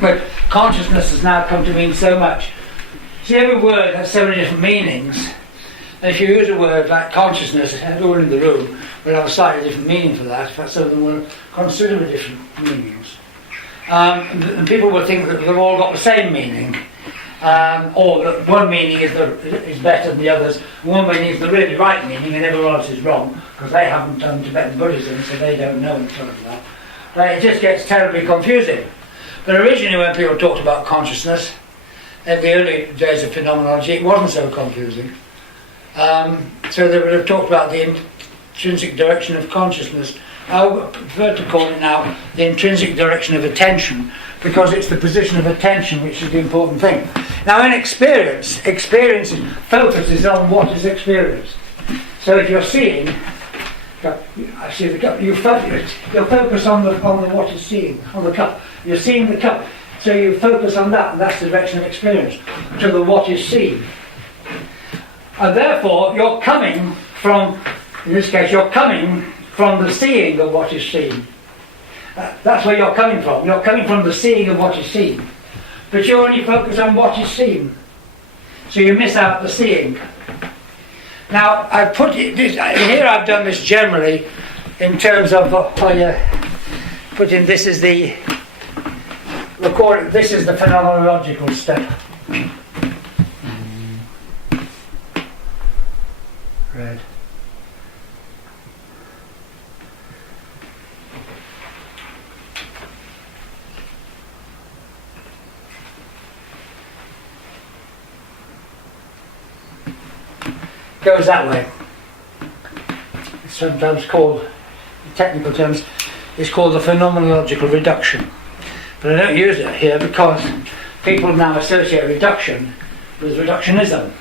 But consciousness has now come to mean so much. See, every word has so many different meanings And if you use a word like consciousness, everyone in the room will have a slightly different meaning for that. In fact, some of them will consider different meanings. And people will think that they've all got the same meaning, or that one meaning is better than the others, one meaning is the really right meaning and everyone else is wrong, because they haven't done Tibetan Buddhism, so they don't know and stuff like that. But it just gets terribly confusing. But originally when people talked about consciousness, in the early days of phenomenology, it wasn't so confusing. So they would have talked about the intrinsic direction of consciousness. I would prefer to call it now the intrinsic direction of attention, because it's the position of attention which is the important thing. Now in experience focuses on what is experienced. So if you're seeing, I see the cup, you'll focus on the what is seen, on the cup. You're seeing the cup, so you focus on that, and that's the direction of experience, to the what is seen. And therefore, you're coming from, in this case, you're coming from the seeing of what is seen. That's where you're coming from. You're coming from the seeing of what is seen. But you only focus on what is seen. So you miss out the seeing. Now, I put it, here I've done this generally in terms of put in this is the recording, this is the phenomenological step. Red. Goes that way. It's sometimes called, in technical terms, it's called the phenomenological reduction. But I don't use it here because people now associate reduction with reductionism,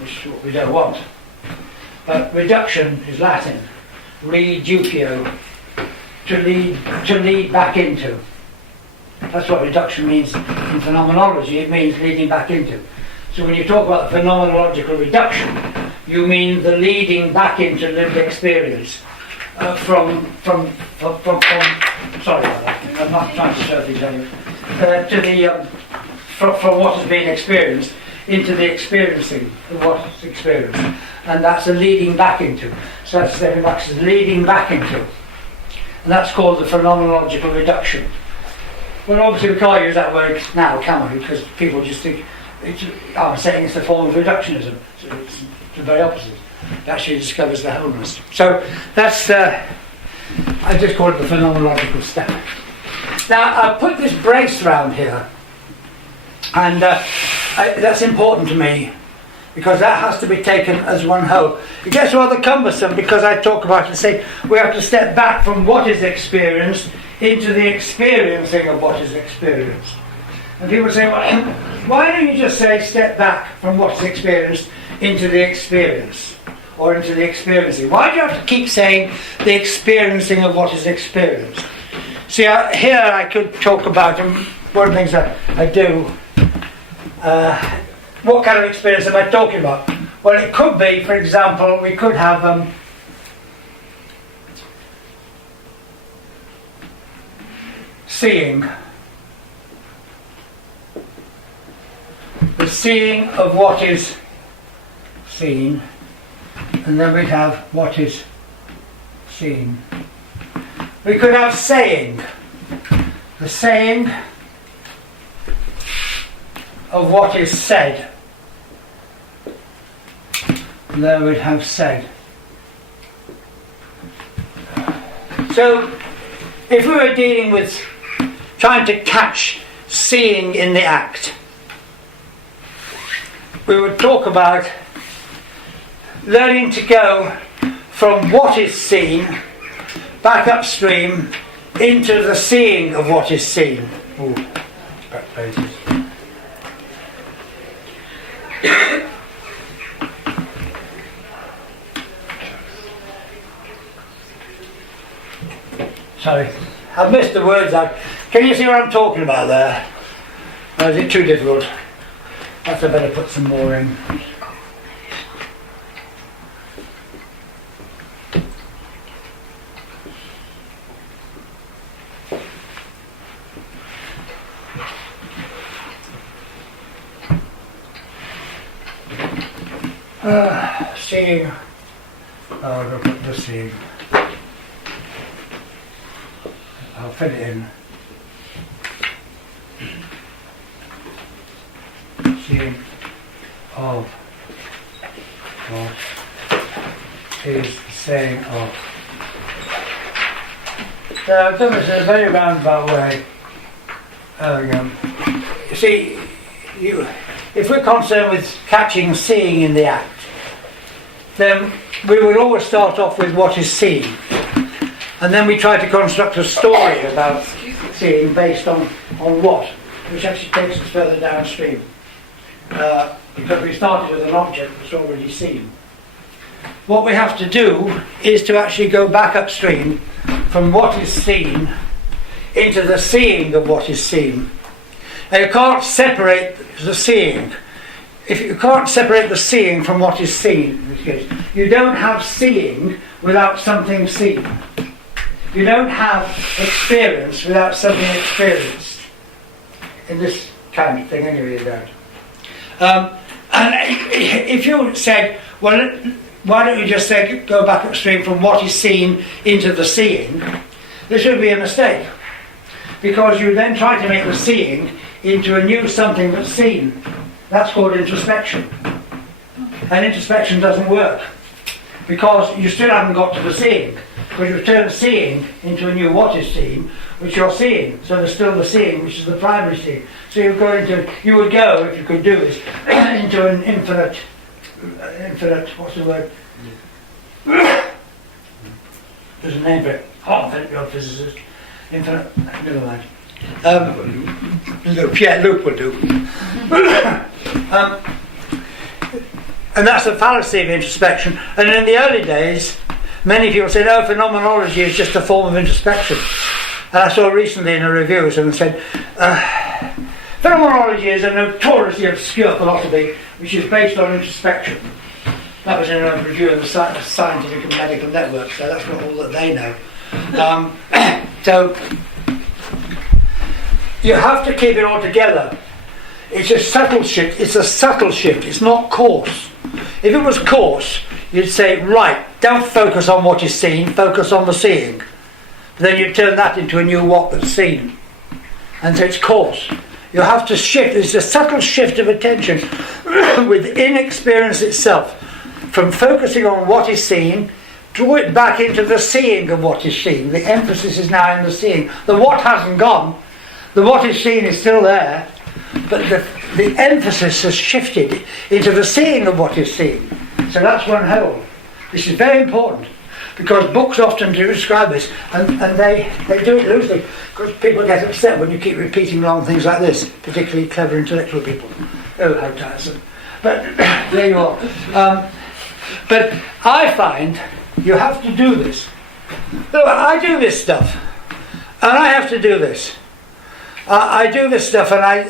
which is what we don't want. But reduction is Latin, reducio, to lead back into. That's what reduction means in phenomenology. It means leading back into. So when you talk about the phenomenological reduction, you mean the leading back into lived experience from sorry about that, I'm not trying to show these to the from what has been experienced into the experiencing of what is experienced, and that's a leading back into. So that's very much leading back into, and that's called the phenomenological reduction. Well, obviously we can't use that word now, can we? Because people just think I'm saying it's a form of reductionism. So it's the very opposite. It actually discovers the wholeness. So that's, I just call it the phenomenological step. Now I put this brace round here, and that's important to me because that has to be taken as one whole. It gets rather cumbersome because I talk about it and say we have to step back from what is experienced into the experiencing of what is experienced. And people say, well, why don't you just say step back from what's experienced into the experience, or into the experiencing? Why do you have to keep saying the experiencing of what is experienced? See, here I could talk about, and one of the things that I do, what kind of experience am I talking about? Well, it could be, for example, we could have seeing. The seeing of what is seen, and then we'd have what is seen. We could have saying, the saying of what is said, and then we'd have said. So, if we were dealing with trying to catch seeing in the act, we would talk about learning to go from what is seen back upstream into the seeing of what is seen. Ooh, back pages. Sorry, I've missed the words out. Can you see what I'm talking about there? Or is it too difficult? Perhaps I better put some more in. Seeing. Oh, look at the seeing. I'll fit it in. Seeing of what is the saying of. So I've done this in a very roundabout way. You see, if we're concerned with catching seeing in the act, then we would always start off with what is seen. And then we try to construct a story about seeing based on what, which actually takes us further downstream. Because we started with an object that's already seen. What we have to do is to actually go back upstream from what is seen into the seeing of what is seen. And you can't separate the seeing. If you can't separate the seeing from what is seen, in this case, you don't have seeing without something seen. You don't have experience without something experienced. In this kind of thing, anyway, you don't. And if you said, well, why don't you just say, go back upstream from what is seen into the seeing, this would be a mistake. Because you then try to make the seeing into a new something that's seen. That's called introspection. And introspection doesn't work. Because you still haven't got to the seeing. Because you've turned seeing into a new what is seen, which you're seeing. So there's still the seeing, which is the primary seeing. So you would go, if you could do this, into an infinite, what's the word? There's a name for it. Oh, you're a physicist. Infinite, never mind. Loop, yeah, loop will do. And that's the fallacy of introspection. And in the early days, many people said, oh, phenomenology is just a form of introspection. And I saw recently in a review someone said, phenomenology is a notoriously obscure philosophy which is based on introspection. That was in a review of the Scientific and Medical Network, so that's not all that they know. So you have to keep it all together. It's a subtle shift. It's not coarse. If it was coarse, you'd say, right, don't focus on what is seen, focus on the seeing. But then you turn that into a new what that's seen. And so it's coarse. You have to shift. There's a subtle shift of attention within experience itself. From focusing on what is seen, draw it back into the seeing of what is seen. The emphasis is now in the seeing. The what hasn't gone. The what is seen is still there. But the emphasis has shifted into the seeing of what is seen. So that's one whole. This is very important. Because books often do describe this, and they do it loosely, because people get upset when you keep repeating long things like this, particularly clever intellectual people. Oh, how tiresome. But there you are. But I find you have to do this. Look, I do this stuff, and I have to do this. I do this stuff, and I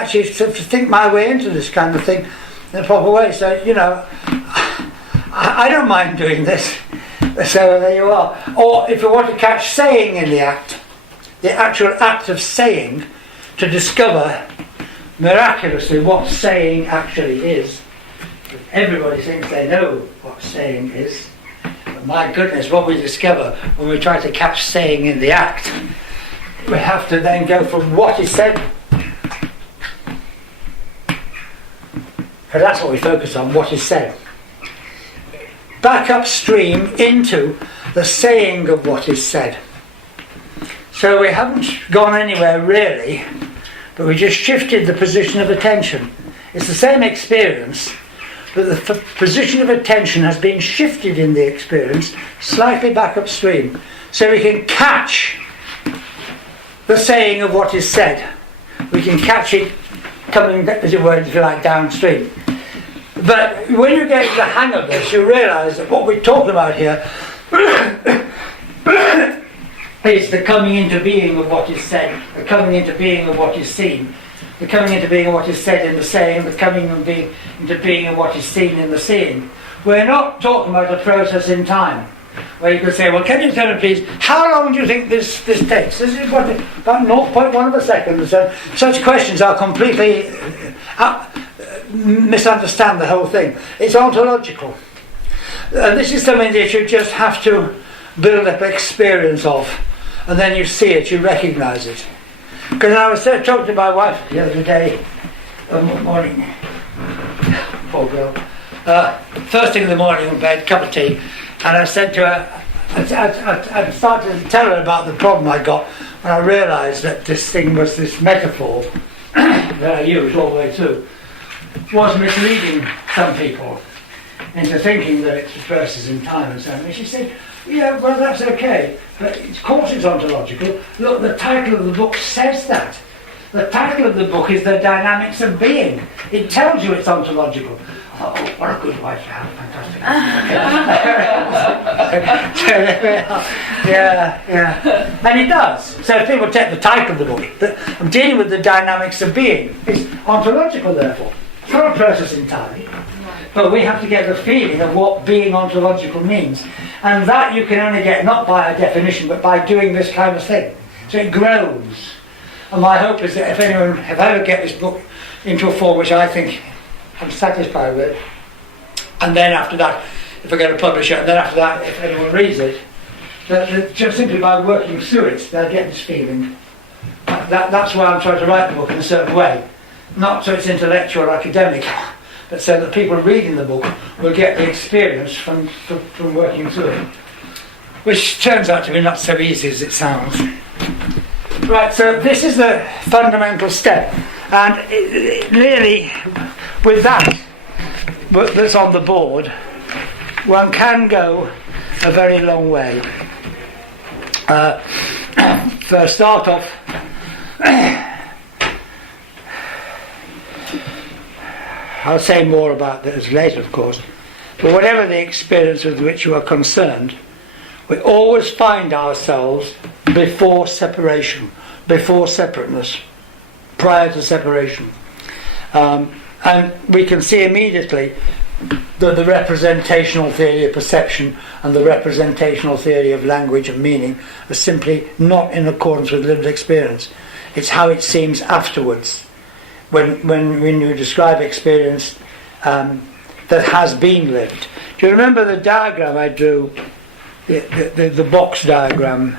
actually think my way into this kind of thing in a proper way. So, you know, I don't mind doing this. So there you are. Or if you want to catch saying in the act, the actual act of saying, to discover miraculously what saying actually is. Everybody thinks they know what saying is. But my goodness, what we discover when we try to catch saying in the act, we have to then go from what is said. Because that's what we focus on, what is said. Back upstream into the saying of what is said. So we haven't gone anywhere really, but we just shifted the position of attention. It's the same experience, but the position of attention has been shifted in the experience slightly back upstream, so we can catch the saying of what is said. We can catch it coming, as it were, if you like, downstream. But when you get the hang of this, you realise that what we're talking about here is the coming into being of what is said, the coming into being of what is seen, the coming into being of what is said in the saying, the coming into being of what is seen in the seeing. We're not talking about a process in time, where you could say, well, can you tell me please, how long do you think this takes? This is about 0.1 of a second. So such questions are completely misunderstand the whole thing. It's ontological. This is something that you just have to build up experience of, and then you see it, you recognise it. Because I was talking to my wife the other day, morning, poor girl, first thing in the morning in bed, cup of tea, and I said to her, I started to tell her about the problem I got when I realised that this thing was this metaphor that I used all the way through, was misleading some people into thinking that it traverses in time and so on. And she said, yeah, well, that's okay, but of course it's ontological. Look, the title of the book says that. The title of the book is The Dynamics of Being. It tells you it's ontological. Oh, what a good wife to have, fantastic. Yeah. And it does. So if people take the title of the book, I'm dealing with the dynamics of being. It's ontological, therefore. It's not a process entirely. But we have to get the feeling of what being ontological means. And that you can only get not by a definition, but by doing this kind of thing. So it grows. And my hope is that if I ever get this book into a form which I think I'm satisfied with, and then after that, if I get a publisher, and then after that, if anyone reads it, that just simply by working through it, they'll get this feeling. That's why I'm trying to write the book in a certain way. Not so it's intellectual or academic, but so that people reading the book will get the experience from working through it. Which turns out to be not so easy as it sounds. Right, so this is the fundamental step. And really, with that's on the board, one can go a very long way. For a start off, I'll say more about this later, of course, but whatever the experience with which you are concerned, we always find ourselves before separation, before separateness, prior to separation. And we can see immediately that the representational theory of perception and the representational theory of language and meaning are simply not in accordance with lived experience. It's how it seems afterwards, when you describe experience that has been lived. Do you remember the diagram I drew, the box diagram?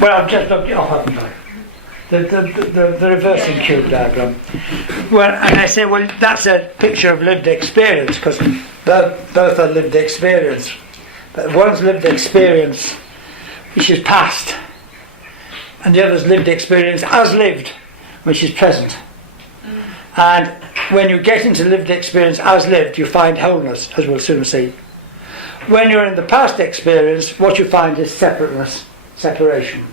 Well, I've just looked it up, haven't I? The reversing cube diagram. Well, and I say, well, that's a picture of lived experience, because both are lived experience. But one's lived experience, which is past, and the other's lived experience as lived, which is present. And when you get into lived experience as lived, you find wholeness, as we'll soon see. When you're in the past experience, what you find is separateness, separation.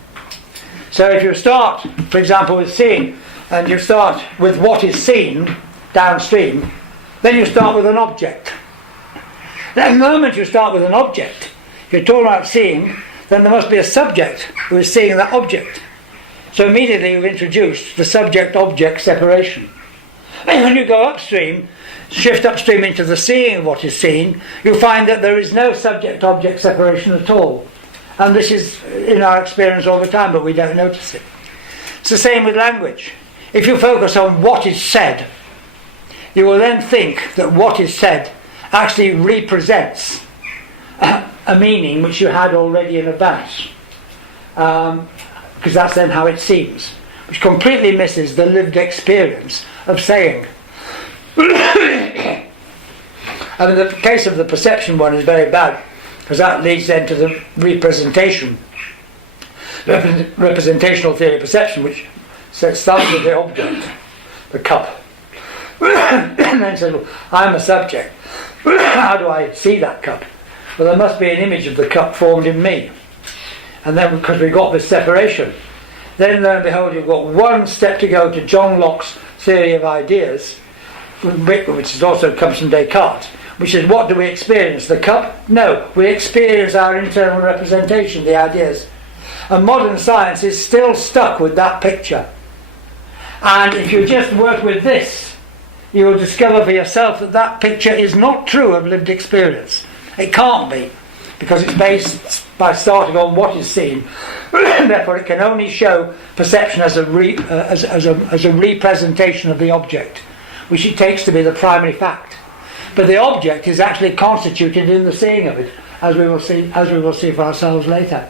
So if you start, for example, with seeing, and you start with what is seen downstream, then you start with an object. At the moment you start with an object, if you're talking about seeing, then there must be a subject who is seeing that object. So immediately you've introduced the subject-object separation. And when you go upstream, shift upstream into the seeing of what is seen, you find that there is no subject-object separation at all. And this is in our experience all the time, but we don't notice it. It's the same with language. If you focus on what is said, you will then think that what is said actually represents a meaning which you had already in advance. Because that's then how it seems, which completely misses the lived experience of saying. And in the case of the perception one is very bad, because that leads then to the representational theory of perception, which starts with the object, the cup, and then says, well, I'm a subject. How do I see that cup? Well, there must be an image of the cup formed in me. And then, because we've got this separation, then lo and behold, you've got one step to go to John Locke's theory of ideas, which also comes from Descartes, which is, what do we experience? The cup? No, we experience our internal representation, the ideas. And modern science is still stuck with that picture. And if you just work with this, you will discover for yourself that that picture is not true of lived experience. It can't be. because it's based by starting on what is seen. Therefore, it can only show perception as a representation of the object, which it takes to be the primary fact. But the object is actually constituted in the seeing of it, as we will see for ourselves later.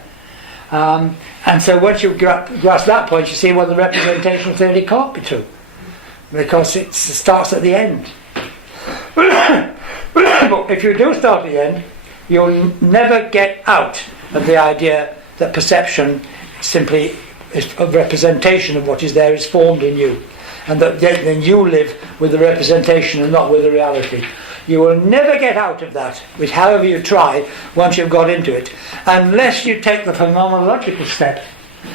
And so once you grasp that point, you see, well, the representational theory can't be true, because it starts at the end. But if you do start at the end, you'll never get out of the idea that perception simply is a representation of what is there, is formed in you, and that then you live with the representation and not with the reality. You will never get out of that, with however you try, once you've got into it, unless you take the phenomenological step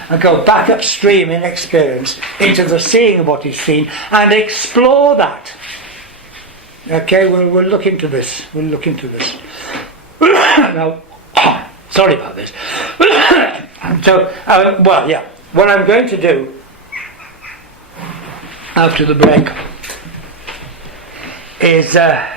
and go back upstream in experience into the seeing of what is seen and explore that. Okay, we'll look into this. We'll look into this. Now, sorry about this. So, well, yeah. What I'm going to do after the break is I'm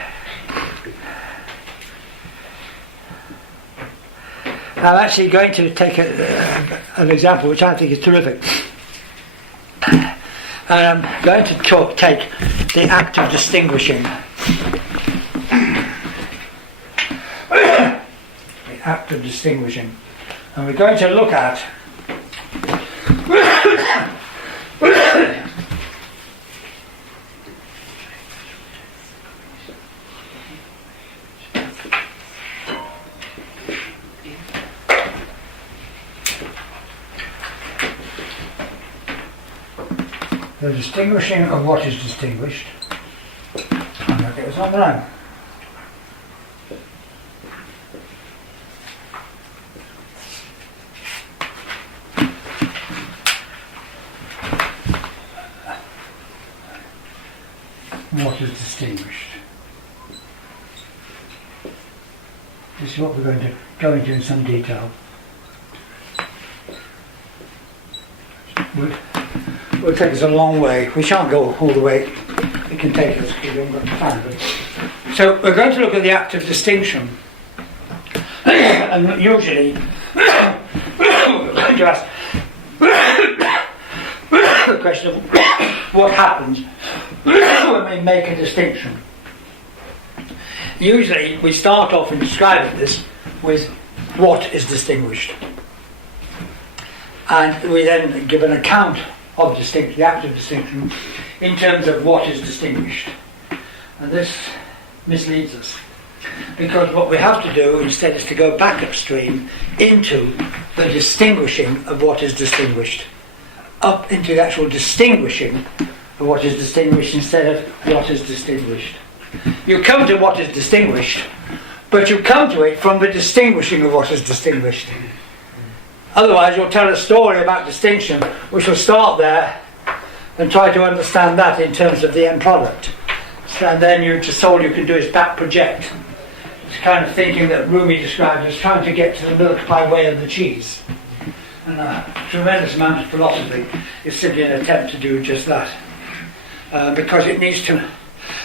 actually going to take an example which I think is terrific. And I'm going to take the act of distinguishing. The act of distinguishing. And we're going to look at the distinguishing of what is distinguished. I'm going to get this on the line. What is distinguished? This is what we're going to go into in some detail. Will take us a long way. We shan't go all the way. It can take us because we haven't got time. But so we're going to look at the act of distinction. And usually we're going to ask the question of what happens when we make a distinction. Usually we start off in describing this with what is distinguished. And we then give an account of distinction, the act of distinction, in terms of what is distinguished. And this misleads us, because what we have to do instead is to go back upstream into the distinguishing of what is distinguished, up into the actual distinguishing of what is distinguished instead of what is distinguished. You come to what is distinguished, but you come to it from the distinguishing of what is distinguished. Otherwise you'll tell a story about distinction which will start there and try to understand that in terms of the end product. And then just all you can do is back project. It's kind of thinking that Rumi described as trying to get to the milk by way of the cheese. And a tremendous amount of philosophy is simply an attempt to do just that. Because it needs to...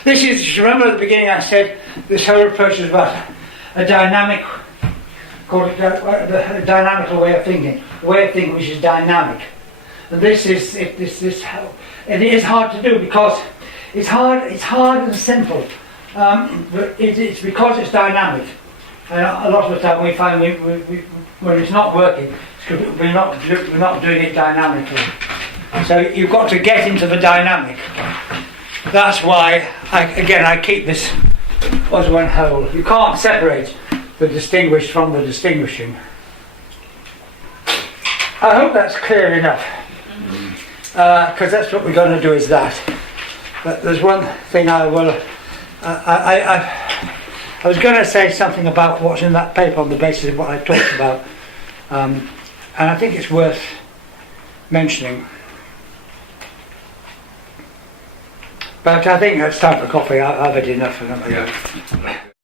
This is, remember at the beginning I said this whole approach is about a dynamic... called the dynamical way of thinking, the way of thinking which is dynamic. And this is it is hard to do because it's hard and simple. But it's because it's dynamic. And a lot of the time we find when it's not working, it's because we're not doing it dynamically. So you've got to get into the dynamic. That's why I keep this as one whole. You can't separate the distinguished from the distinguishing. I hope that's clear enough, because that's what we're going to do is that. But there's one thing I will... I was going to say something about what's in that paper on the basis of what I talked about, and I think it's worth mentioning. But I think it's time for coffee. I've had enough. Yeah.